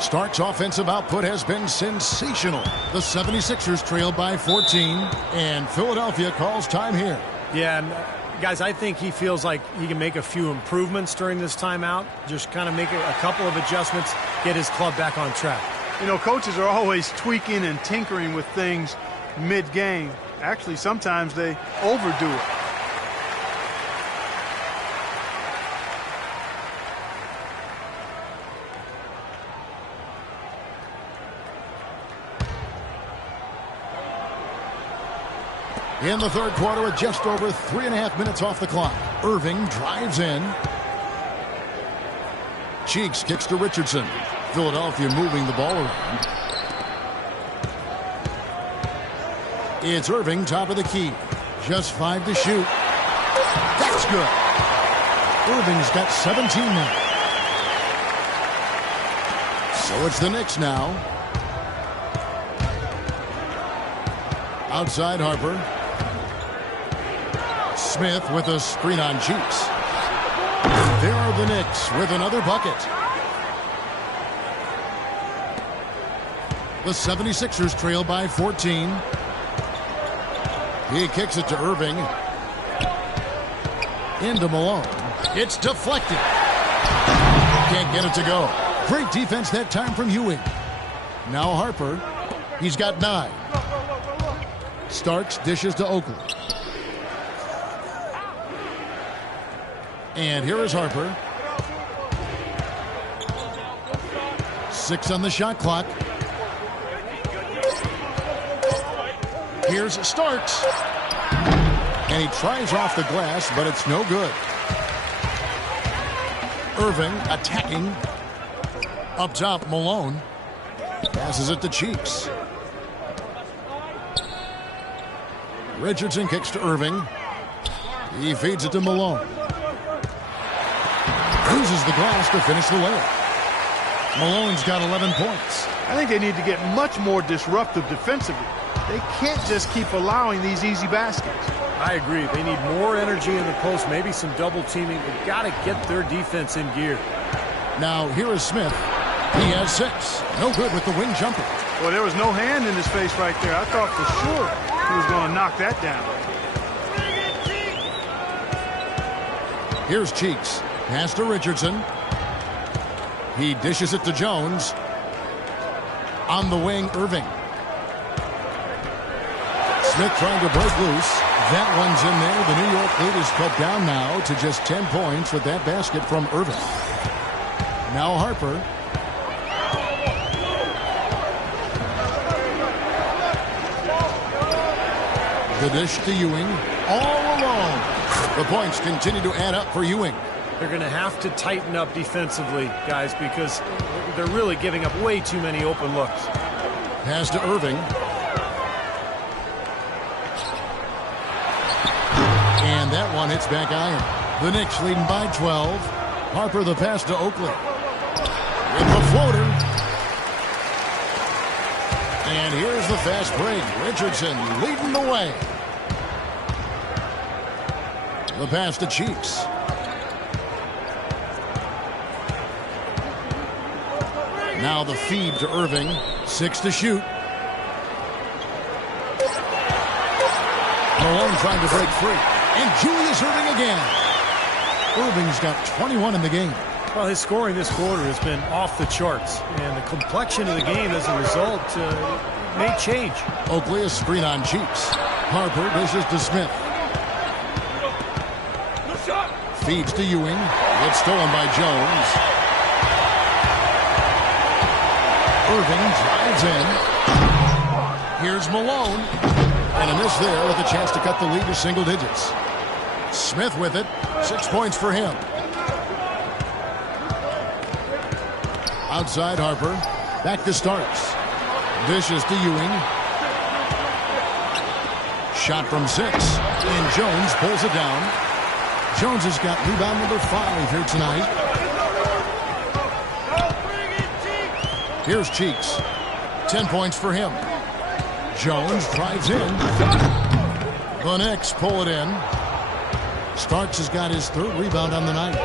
Stark's offensive output has been sensational. The 76ers trail by 14, and Philadelphia calls time here. Yeah, and guys, I think he feels like he can make a few improvements during this timeout. Just kind of make a couple of adjustments, get his club back on track. You know, coaches are always tweaking and tinkering with things mid-game. Actually, sometimes they overdo it. In the third quarter, with just over 3.5 minutes off the clock, Irving drives in. Cheeks kicks to Richardson. Philadelphia moving the ball around. It's Irving, top of the key. Just 5 to shoot. That's good. Irving's got 17 now. So it's the Knicks now. Outside Harper. Smith with a screen on Cheeks. There are the Knicks with another bucket. The 76ers trail by 14. He kicks it to Irving. Into Malone. It's deflected. Can't get it to go. Great defense that time from Ewing. Now Harper. He's got 9. Starks dishes to Oakley. And here is Harper. 6 on the shot clock. Here's Starks. And he tries off the glass, but it's no good. Irving attacking. Up top, Malone. Passes it to Cheeks. Richardson kicks to Irving. He feeds it to Malone. Uses the glass to finish the layup. Malone's got 11 points. I think they need to get much more disruptive defensively. They can't just keep allowing these easy baskets. I agree. They need more energy in the post, maybe some double teaming. They've got to get their defense in gear. Now here is Smith. He has 6. No good with the wing jumper. Well, there was no hand in his face right there. I thought for sure he was going to knock that down. Here's Cheeks. Pass to Richardson. He dishes it to Jones. On the wing, Irving. Smith trying to break loose. That one's in there. The New York lead is cut down now to just 10 points with that basket from Irving. Now Harper. The dish to Ewing. All alone. The points continue to add up for Ewing. They're going to have to tighten up defensively, guys, because they're really giving up way too many open looks. Pass to Irving. And that one hits back iron. The Knicks leading by 12. Harper the pass to Oakley. With the floater. And here's the fast break. Richardson leading the way. The pass to Cheeks. Now the feed to Irving. 6 to shoot. Malone trying to break free. And Julius Irving again. Irving's got 21 in the game. Well, his scoring this quarter has been off the charts. And the complexion of the game as a result may change. Oakley a screen on Cheeks. Harper dishes to Smith. Feeds to Ewing. It's stolen by Jones. Irving drives in. Here's Malone. And a miss there with a chance to cut the lead to single digits. Smith with it. 6 points for him. Outside Harper. Back to Starks. Dishes to Ewing. Shot from 6. And Jones pulls it down. Jones has got rebound number 5 here tonight. Here's Cheeks. 10 points for him. Jones drives in. The Knicks pull it in. Starks has got his 3rd rebound on the night.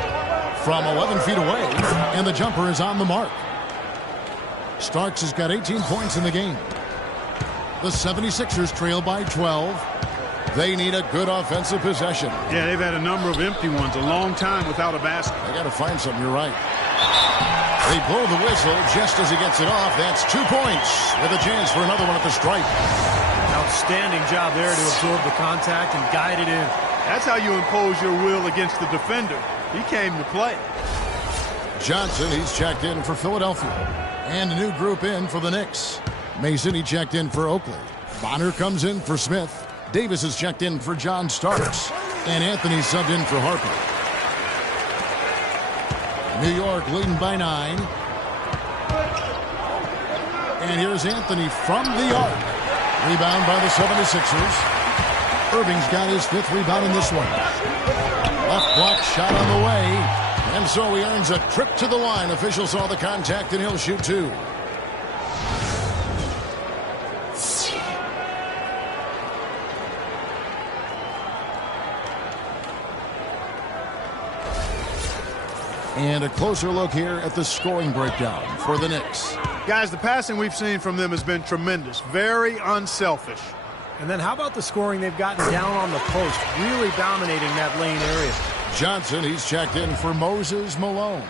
From 11 feet away, and the jumper is on the mark. Starks has got 18 points in the game. The 76ers trail by 12. They need a good offensive possession. Yeah, they've had a number of empty ones, a long time without a basket. They got to find something, you're right. They blow the whistle just as he gets it off. That's 2 points with a chance for another one at the stripe. Outstanding job there to absorb the contact and guide it in. That's how you impose your will against the defender. He came to play. Johnson, he's checked in for Philadelphia. And a new group in for the Knicks. Mason, he checked in for Oakley. Bonner comes in for Smith. Davis is checked in for John Starks. And Anthony subbed in for Harper. New York leading by 9. And here's Anthony from the arc. Rebound by the 76ers. Irving's got his 5th rebound in this one. Left block shot on the way. And so he earns a trip to the line. Official saw the contact and he'll shoot 2. And a closer look here at the scoring breakdown for the Knicks. Guys, the passing we've seen from them has been tremendous. Very unselfish. And then how about the scoring they've gotten down on the post, really dominating that lane area. Johnson, he's checked in for Moses Malone.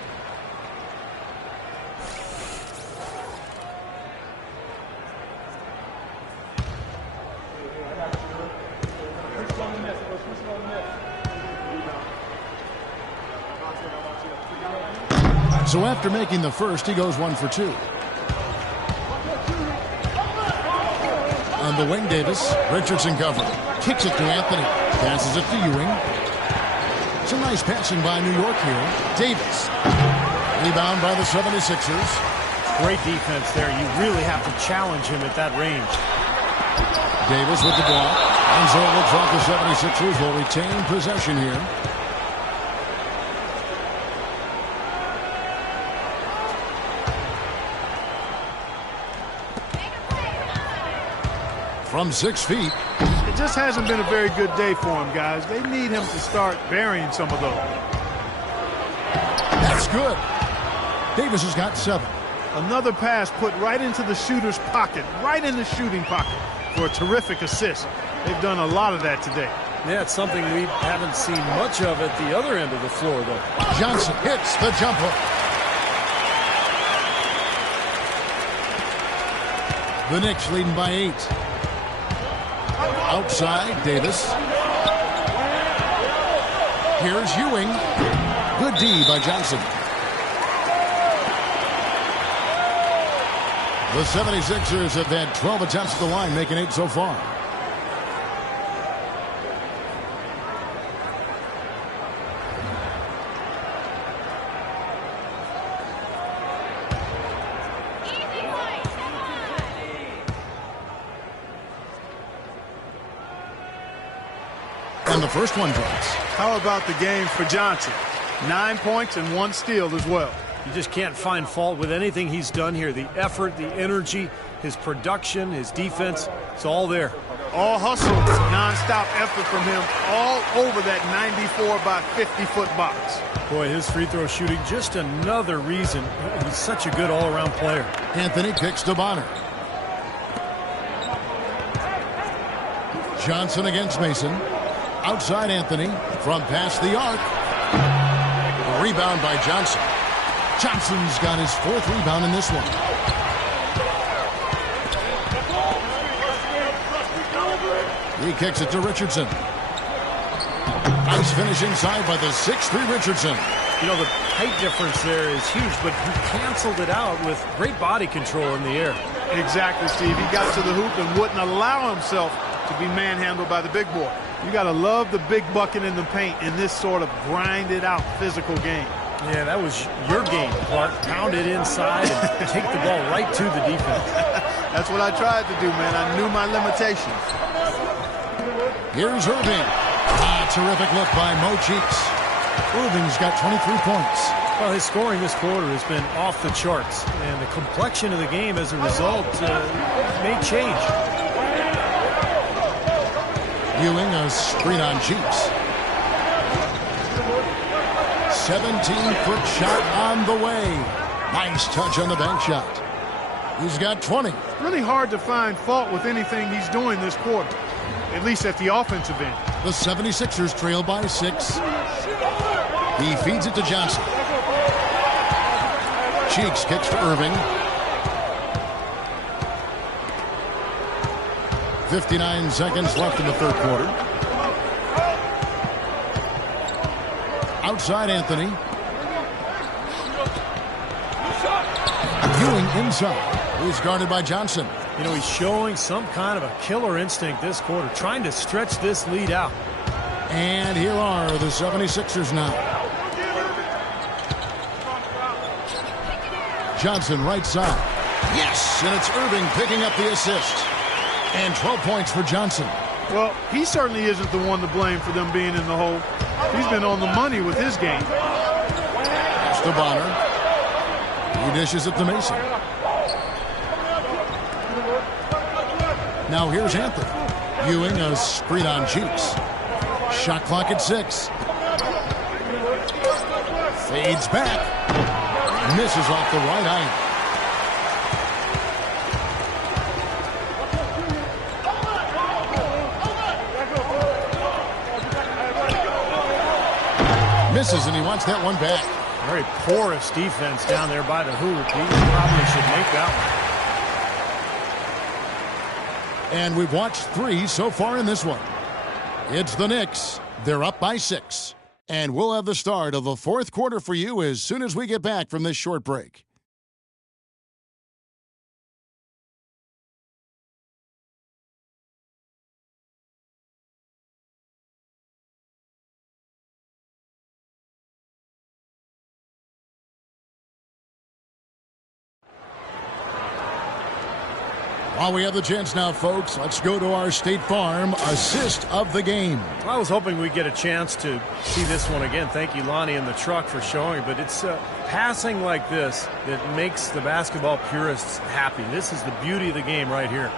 So after making the first, he goes 1 for 2. On the wing, Davis. Richardson cover. Kicks it to Anthony. Passes it to Ewing. Some nice passing by New York here. Davis. Rebound by the 76ers. Great defense there. You really have to challenge him at that range. Davis with the ball. And so it looks like the 76ers will retain possession here. From 6 feet. It just hasn't been a very good day for him, guys. They need him to start burying some of those. That's good. Davis has got 7. Another pass put right into the shooter's pocket, right in the shooting pocket for a terrific assist. They've done a lot of that today. Yeah, it's something we haven't seen much of at the other end of the floor, though. Johnson hits the jumper. The Knicks leading by 8. Outside, Davis. Here's Ewing. Good D by Johnson. The 76ers have had 12 attempts at the line, making 8 so far. And the first one drops. How about the game for Johnson? 9 points and 1 steal as well. You just can't find fault with anything he's done here. The effort, the energy, his production, his defense, it's all there. All hustle, non-stop effort from him all over that 94 by 50-foot box. Boy, his free throw shooting, just another reason he's such a good all-around player. Anthony kicks to Bonner. Johnson against Mason. Outside Anthony from past the arc. A rebound by Johnson. Johnson's got his 4th rebound in this one. He kicks it to Richardson. Nice finish inside by the 6'3" Richardson. You know, the height difference there is huge, but he canceled it out with great body control in the air. Exactly, Steve. He got to the hoop and wouldn't allow himself to be manhandled by the big boy. You got to love the big bucket in the paint in this sort of grinded-out physical game. Yeah, that was your game, Clark. Pound it inside and take the ball right to the defense. That's what I tried to do, man. I knew my limitations. Here's Irving. Terrific look by Mo Cheeks. Irving's got 23 points. Well, his scoring this quarter has been off the charts, and the complexion of the game as a result may change. Ewing, a screen on Cheeks. 17-foot shot on the way. Nice touch on the bank shot. He's got 20. Really hard to find fault with anything he's doing this quarter, at least at the offensive end. The 76ers trail by 6. He feeds it to Johnson. Cheeks kicks to Irving. 59 seconds left in the third quarter. Outside Anthony. Ewing inside. He's guarded by Johnson. You know, he's showing some kind of a killer instinct this quarter, trying to stretch this lead out. And here are the 76ers now. Johnson right side. Yes, and it's Irving picking up the assist. And 12 points for Johnson. Well, he certainly isn't the one to blame for them being in the hole. He's been on the money with his game. Pass to Bonner. He dishes it to Mason. Now here's Anthony. Ewing, a screen on Cheeks. Shot clock at 6. Fades back. Misses off the right iron. Misses, and he wants that one back. Very porous defense down there by the hoop. He probably should make that one. And we've watched 3 so far in this one. It's the Knicks. They're up by 6. And we'll have the start of the fourth quarter for you as soon as we get back from this short break. While we have the chance now, folks, let's go to our State Farm assist of the game. I was hoping we'd get a chance to see this one again. Thank you, Lonnie, and the truck for showing. But it's passing like this that makes the basketball purists happy. This is the beauty of the game right here.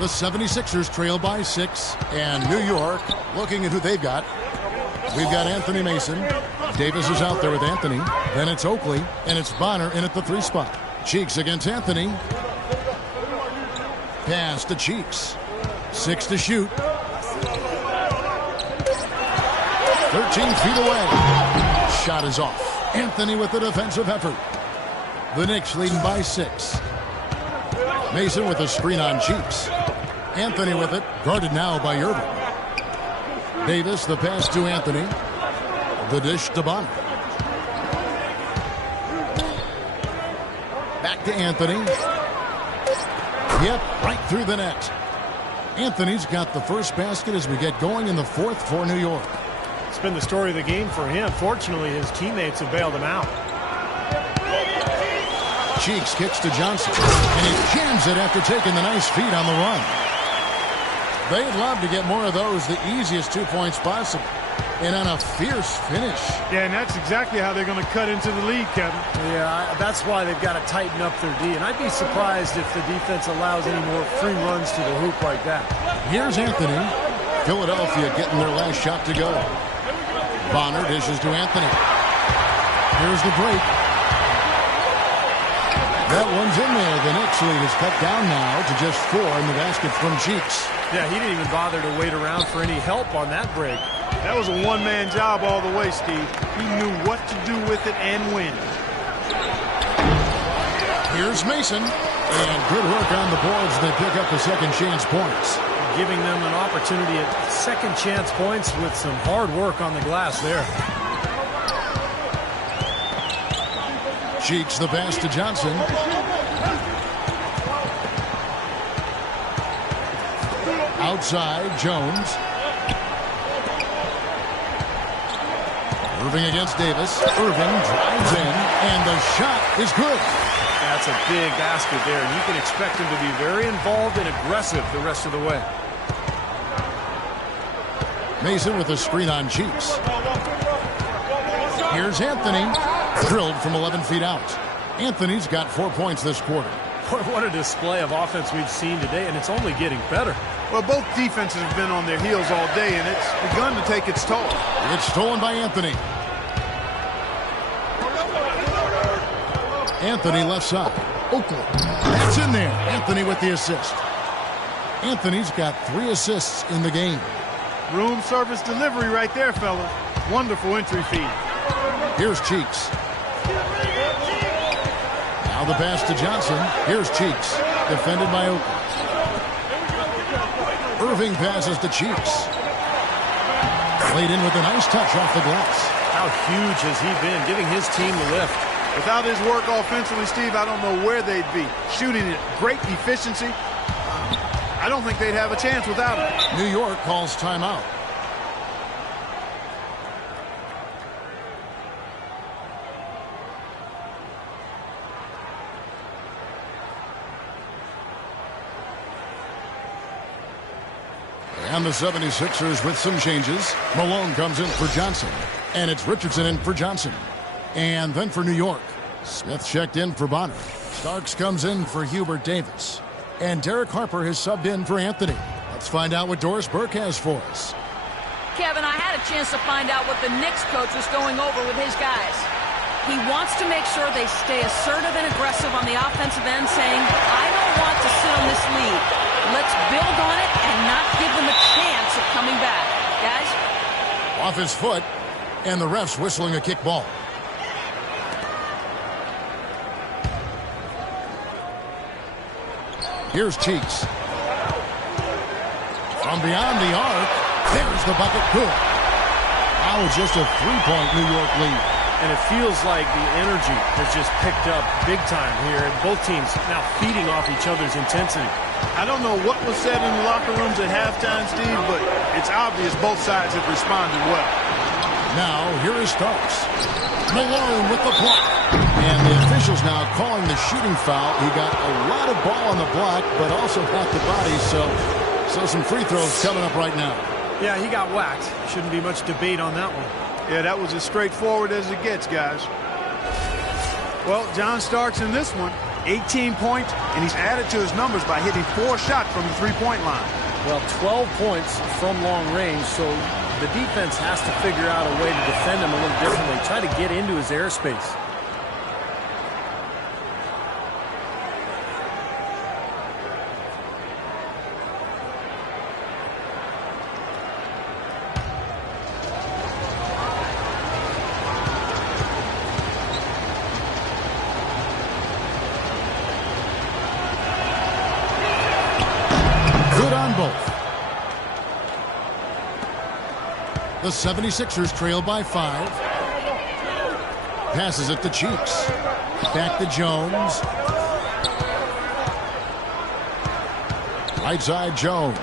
The 76ers trail by 6, and New York looking at who they've got. We've got Anthony Mason. Davis is out there with Anthony. Then it's Oakley, and it's Bonner in at the 3 spot. Cheeks against Anthony. Pass to Cheeks. 6 to shoot. 13 feet away. Shot is off. Anthony with the defensive effort. The Knicks leading by 6. Mason with a screen on Cheeks. Anthony with it, guarded now by Irving. Davis, the pass to Anthony. The dish to Bonner. Back to Anthony. Yep, right through the net. Anthony's got the first basket as we get going in the fourth for New York. It's been the story of the game for him. Fortunately, his teammates have bailed him out. Cheeks kicks to Johnson, and he jams it after taking the nice feed on the run. They'd love to get more of those, the easiest 2 points possible, and on a fierce finish. Yeah, and that's exactly how they're going to cut into the lead, Kevin. Yeah, that's why they've got to tighten up their D, and I'd be surprised if the defense allows any more free runs to the hoop like that. Here's Anthony. Philadelphia getting their last shot to go. Bonner dishes to Anthony. Here's the break. That one's in there. The Knicks lead is cut down now to just 4 in the basket from Cheeks. Yeah, he didn't even bother to wait around for any help on that break. That was a one-man job all the way, Steve. He knew what to do with it and when. Here's Mason. And good work on the boards. They pick up the second chance points. Giving them an opportunity at second chance points with some hard work on the glass there. Cheeks the pass to Johnson. Outside, Jones. Irving against Davis. Irving drives in, and the shot is good. That's a big basket there, and you can expect him to be very involved and aggressive the rest of the way. Mason with a screen on Cheeks. Here's Anthony. Drilled from 11 feet out. Anthony's got 4 points this quarter. What a display of offense we've seen today, and it's only getting better. Well, both defenses have been on their heels all day, and it's begun to take its toll. It's stolen by Anthony. Anthony left side. Oakley. That's in there. Anthony with the assist. Anthony's got 3 assists in the game. Room service delivery right there, fellas. Wonderful entry feed. Here's Cheeks. Now the pass to Johnson. Here's Cheeks. Defended by Oakley. Irving passes to Cheeks. Played in with a nice touch off the glass. How huge has he been, giving his team the lift? Without his work offensively, Steve, I don't know where they'd be. Shooting at great efficiency. I don't think they'd have a chance without him. New York calls timeout. And the 76ers with some changes. Malone comes in for Johnson. And it's Richardson in for Johnson. And then for New York, Smith checked in for Bonner. Starks comes in for Hubert Davis. And Derek Harper has subbed in for Anthony. Let's find out what Doris Burke has for us. Kevin, I had a chance to find out what the Knicks coach was going over with his guys. He wants to make sure they stay assertive and aggressive on the offensive end, saying, I don't want to sit on this lead. Let's build on it and not give them a chance of coming back. Guys? Off his foot, and the ref's whistling a kick ball. Here's Cheeks. From beyond the arc, there's the bucket. Good. Now it's just a 3-point New York lead. And it feels like the energy has just picked up big time here. And both teams now feeding off each other's intensity. I don't know what was said in the locker rooms at halftime, Steve, but it's obvious both sides have responded well. Now, here is Starks. Malone with the block. And the officials now calling the shooting foul. He got a lot of ball on the block, but also got the body, so some free throws coming up right now. Yeah, he got whacked. Shouldn't be much debate on that one. Yeah, that was as straightforward as it gets, guys. Well, John Starks in this one, 18 points, and he's added to his numbers by hitting 4 shots from the three-point line. Well, 12 points from long range, so the defense has to figure out a way to defend him a little differently, try to get into his airspace. The 76ers trail by 5. Passes it to Cheeks. Back to Jones. Right side, Jones.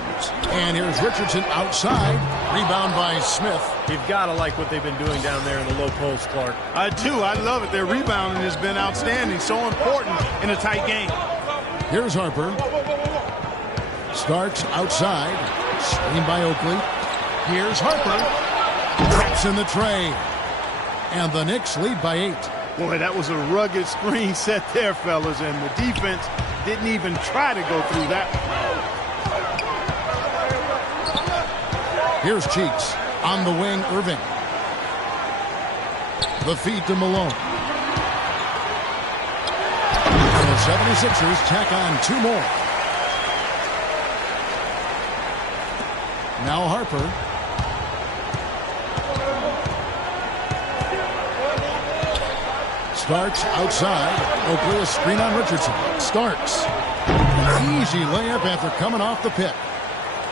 And here's Richardson outside. Rebound by Smith. You've got to like what they've been doing down there in the low post, Clark. I do. I love it. Their rebounding has been outstanding. So important in a tight game. Here's Harper. Starks outside. Screen by Oakley. Here's Harper. Drops in the tray. And the Knicks lead by 8. Boy, that was a rugged screen set there, fellas, and the defense didn't even try to go through that. Here's Cheeks. On the wing, Irving. The feed to Malone. And the 76ers tack on 2 more. Now Harper. Starks outside. Oakley a screen on Richardson. Starks. An easy layup after coming off the pick.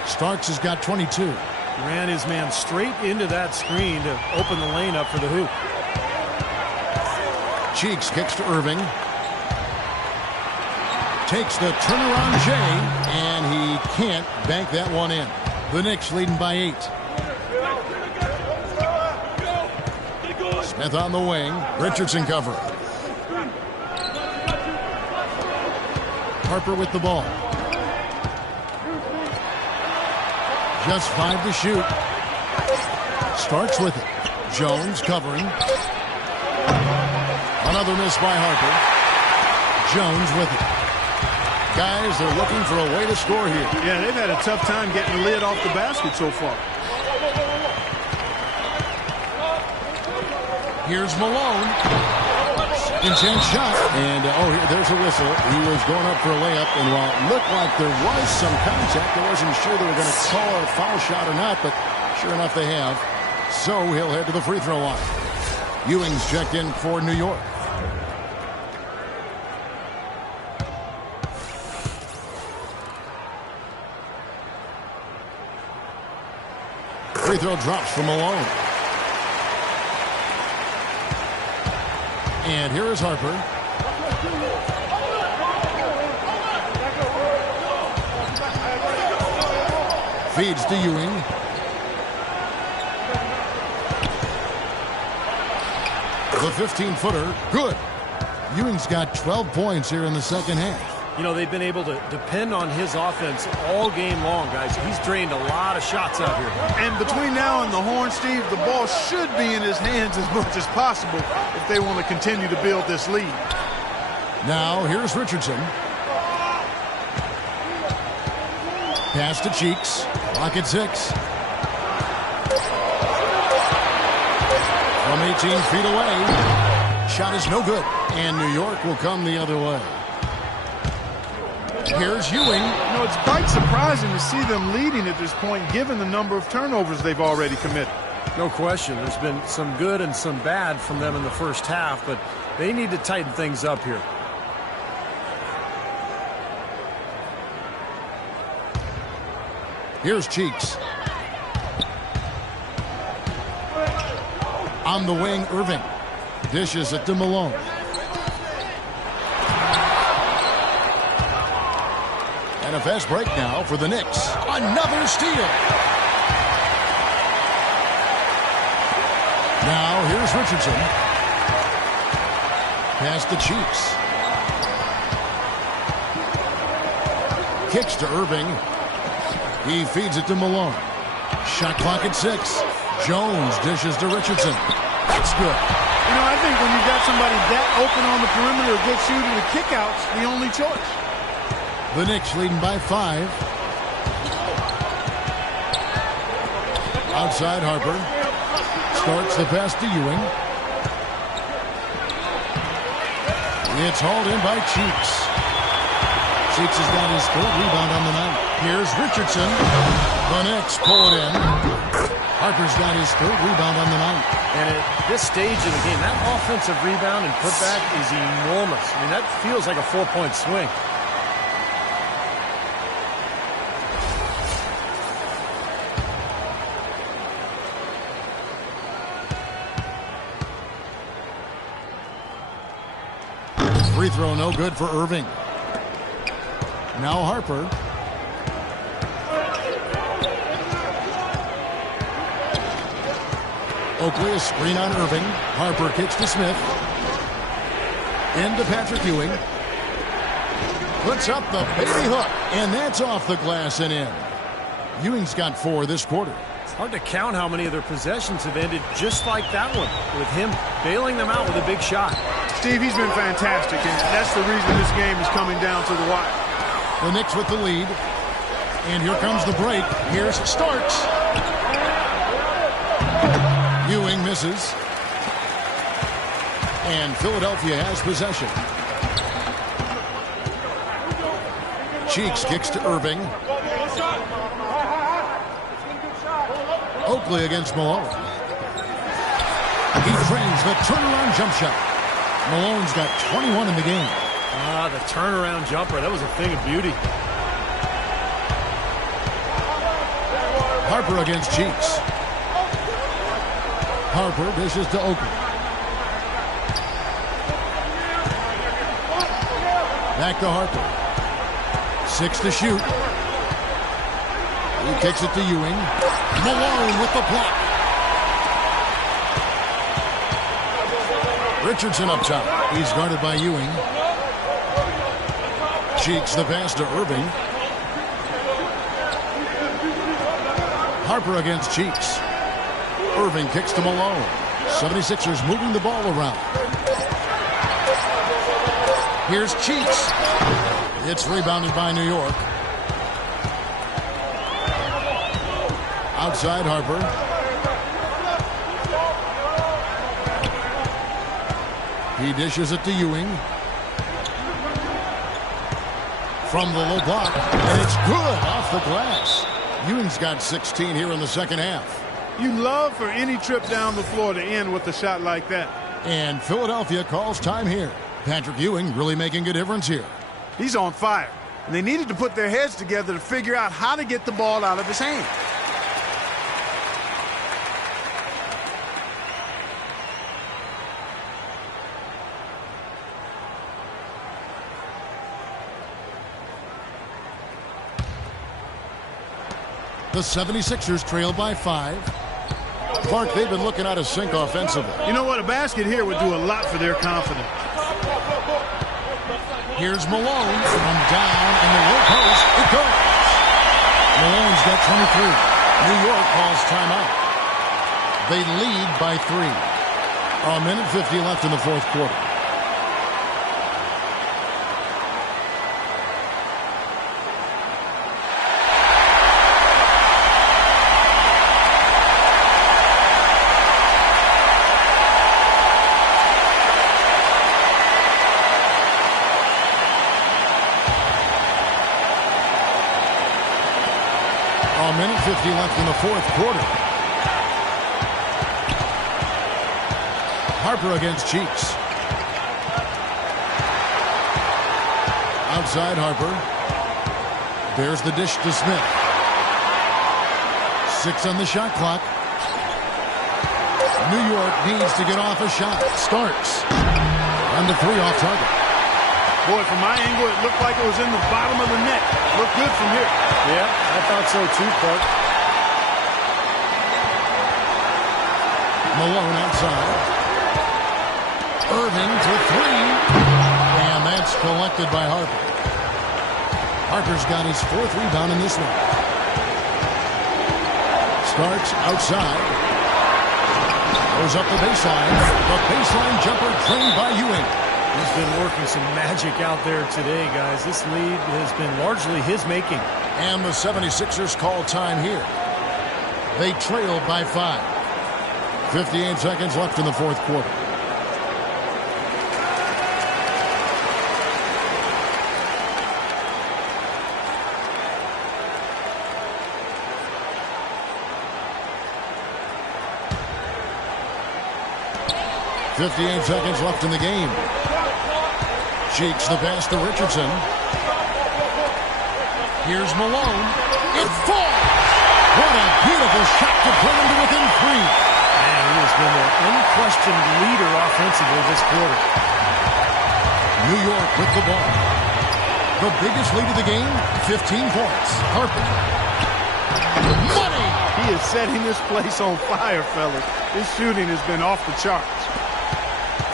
Starks has got 22. Ran his man straight into that screen to open the lane up for the hoop. Cheeks kicks to Irving. Takes the turnaround J, and he can't bank that one in. The Knicks leading by 8. Smith on the wing. Richardson covering. Harper with the ball. Just 5 to shoot. Starts with it. Jones covering. Another miss by Harper. Jones with it. Guys, they're looking for a way to score here. Yeah, they've had a tough time getting the lid off the basket so far. Here's Malone. Second chance shot. And, there's a whistle. He was going up for a layup. And while it looked like there was some contact, I wasn't sure they were going to call a foul shot or not. But sure enough, they have. So he'll head to the free throw line. Ewing's checked in for New York. Free throw drops from Malone. And here is Harper. Feeds to Ewing. The 15-footer, good. Ewing's got 12 points here in the second half. You know, they've been able to depend on his offense all game long, guys. He's drained a lot of shots out here. And between now and the horn, Steve, the ball should be in his hands as much as possible if they want to continue to build this lead. Now, here's Richardson. Pass to Cheeks. Clock at 6. From 18 feet away. Shot is no good. And New York will come the other way. Here's Ewing. You know, it's quite surprising to see them leading at this point, given the number of turnovers they've already committed. No question. There's been some good and some bad from them in the first half, but they need to tighten things up here. Here's Cheeks. On the wing, Irving. Dishes it to Malone. And a fast break now for the Knicks. Another steal. Now here's Richardson. Pass to Cheeks. Kicks to Irving. He feeds it to Malone. Shot clock at 6. Jones dishes to Richardson. That's good. You know, I think when you've got somebody that open on the perimeter, a good shooter, the kickout's the only choice. The Knicks leading by 5. Outside Harper. Starts the pass to Ewing. It's hauled in by Cheeks. Cheeks has got his 3rd rebound on the night. Here's Richardson. The Knicks pull it in. Harper's got his 3rd rebound on the night. And at this stage of the game, that offensive rebound and putback is enormous. I mean, that feels like a 4-point swing. Free throw no good for Irving. Now Harper. Oakley, a screen on Irving. Harper kicks to Smith. Into Patrick Ewing. Puts up the baby hook. And that's off the glass and in. Ewing's got 4 this quarter. It's hard to count how many of their possessions have ended just like that one, with him bailing them out with a big shot. Steve, he's been fantastic, and that's the reason this game is coming down to the wire. The Knicks with the lead. And here comes the break. Here's Starks. Ewing misses. And Philadelphia has possession. Cheeks kicks to Irving. Oakley against Malone. He trains the turnaround jump shot. Malone's got 21 in the game. Ah, the turnaround jumper. That was a thing of beauty. Harper against Cheeks. Harper dishes to Oakley. Back to Harper. 6 to shoot. He kicks it to Ewing. Malone with the block. Richardson up top. He's guarded by Ewing. Cheeks the pass to Irving. Harper against Cheeks. Irving kicks to Malone. 76ers moving the ball around. Here's Cheeks. It's rebounded by New York. Outside Harper. He dishes it to Ewing. From the low block. And it's good off the glass. Ewing's got 16 here in the second half. You love for any trip down the floor to end with a shot like that. And Philadelphia calls time here. Patrick Ewing really making a difference here. He's on fire. And they needed to put their heads together to figure out how to get the ball out of his hand. The 76ers trail by 5. Clark, they've been looking out of sync offensively. You know what? A basket here would do a lot for their confidence. Here's Malone from down in the low post. It goes. Malone's got 23. New York calls timeout. They lead by 3. A minute 50 left in the fourth quarter. A minute 50 left in the fourth quarter. Harper against Cheeks. Outside Harper. There's the dish to Smith. 6 on the shot clock. New York needs to get off a shot. Starks. And the 3 off target. Boy, from my angle, it looked like it was in the bottom of the net. Looked good from here. Yeah, I thought so too, Clark. Malone outside. Irving for 3. And that's collected by Harper. Harper's got his 4th rebound in this one. Starks outside. Goes up the baseline. The baseline jumper trained by Ewing. He's been working some magic out there today, guys. This lead has been largely his making. And the 76ers call time here. They trail by 5. 58 seconds left in the fourth quarter. .58 seconds left in the game. Cheeks the pass to Richardson. Here's Malone. It falls! What a beautiful shot to bring him to within 3. Man, he has been an unquestioned leader offensively this quarter. New York with the ball. The biggest lead of the game, 15 points. Harper. Money! He is setting this place on fire, fellas. His shooting has been off the charts.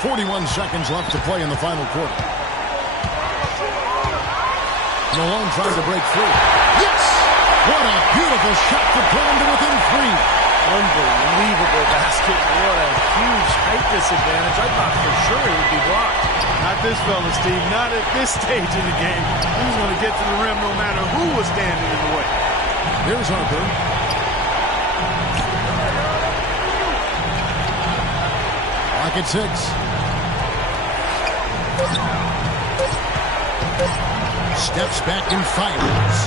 41 seconds left to play in the final quarter. Malone trying to break through. Yes! What a beautiful shot to put him to within 3. Unbelievable basket. What a huge height disadvantage. I thought for sure it would be blocked. Not this fella, Steve. Not at this stage in the game. He was going to get to the rim no matter who was standing in the way. Here's Harper. Clock at 6. Steps back and fires.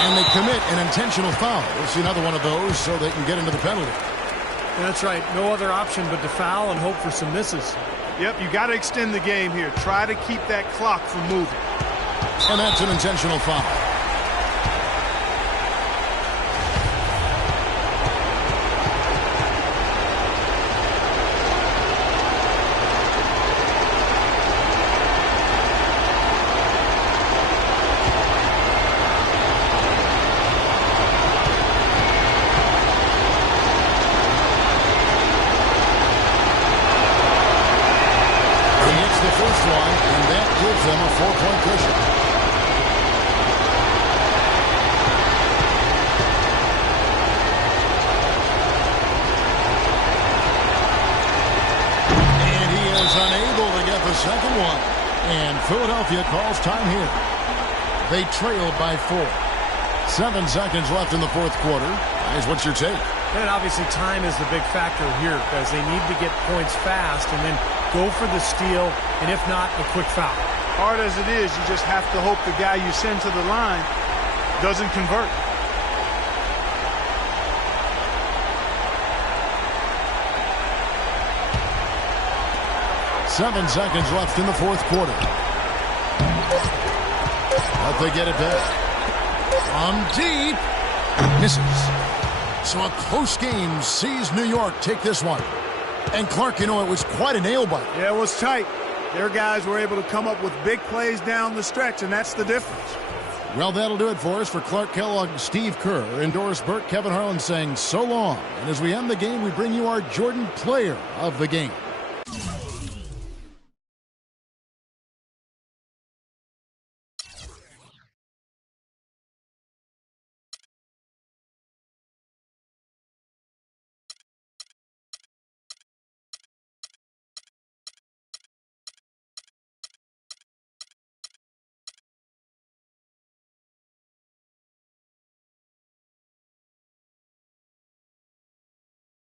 And they commit an intentional foul. We'll see another one of those so they can get into the penalty. That's right. No other option but to foul and hope for some misses. Yep, you got to extend the game here. Try to keep that clock from moving. And that's an intentional foul. them a 4-point cushion. And he is unable to get the second one. And Philadelphia calls time here. They trail by 4. 7 seconds left in the fourth quarter. Guys, what's your take? And obviously time is the big factor here because they need to get points fast and then go for the steal, and if not, a quick foul. Hard as it is, you just have to hope the guy you send to the line doesn't convert. Seven seconds left in the fourth quarter. But they get it back. From deep. Misses. So a close game sees New York take this one. And Clark, you know, it was quite a nail-biter. Yeah, it was tight. Their guys were able to come up with big plays down the stretch, and that's the difference. Well, that'll do it for us. For Clark Kellogg, Steve Kerr, and Doris Burke, Kevin Harlan saying so long. And as we end the game, we bring you our Jordan Player of the Game.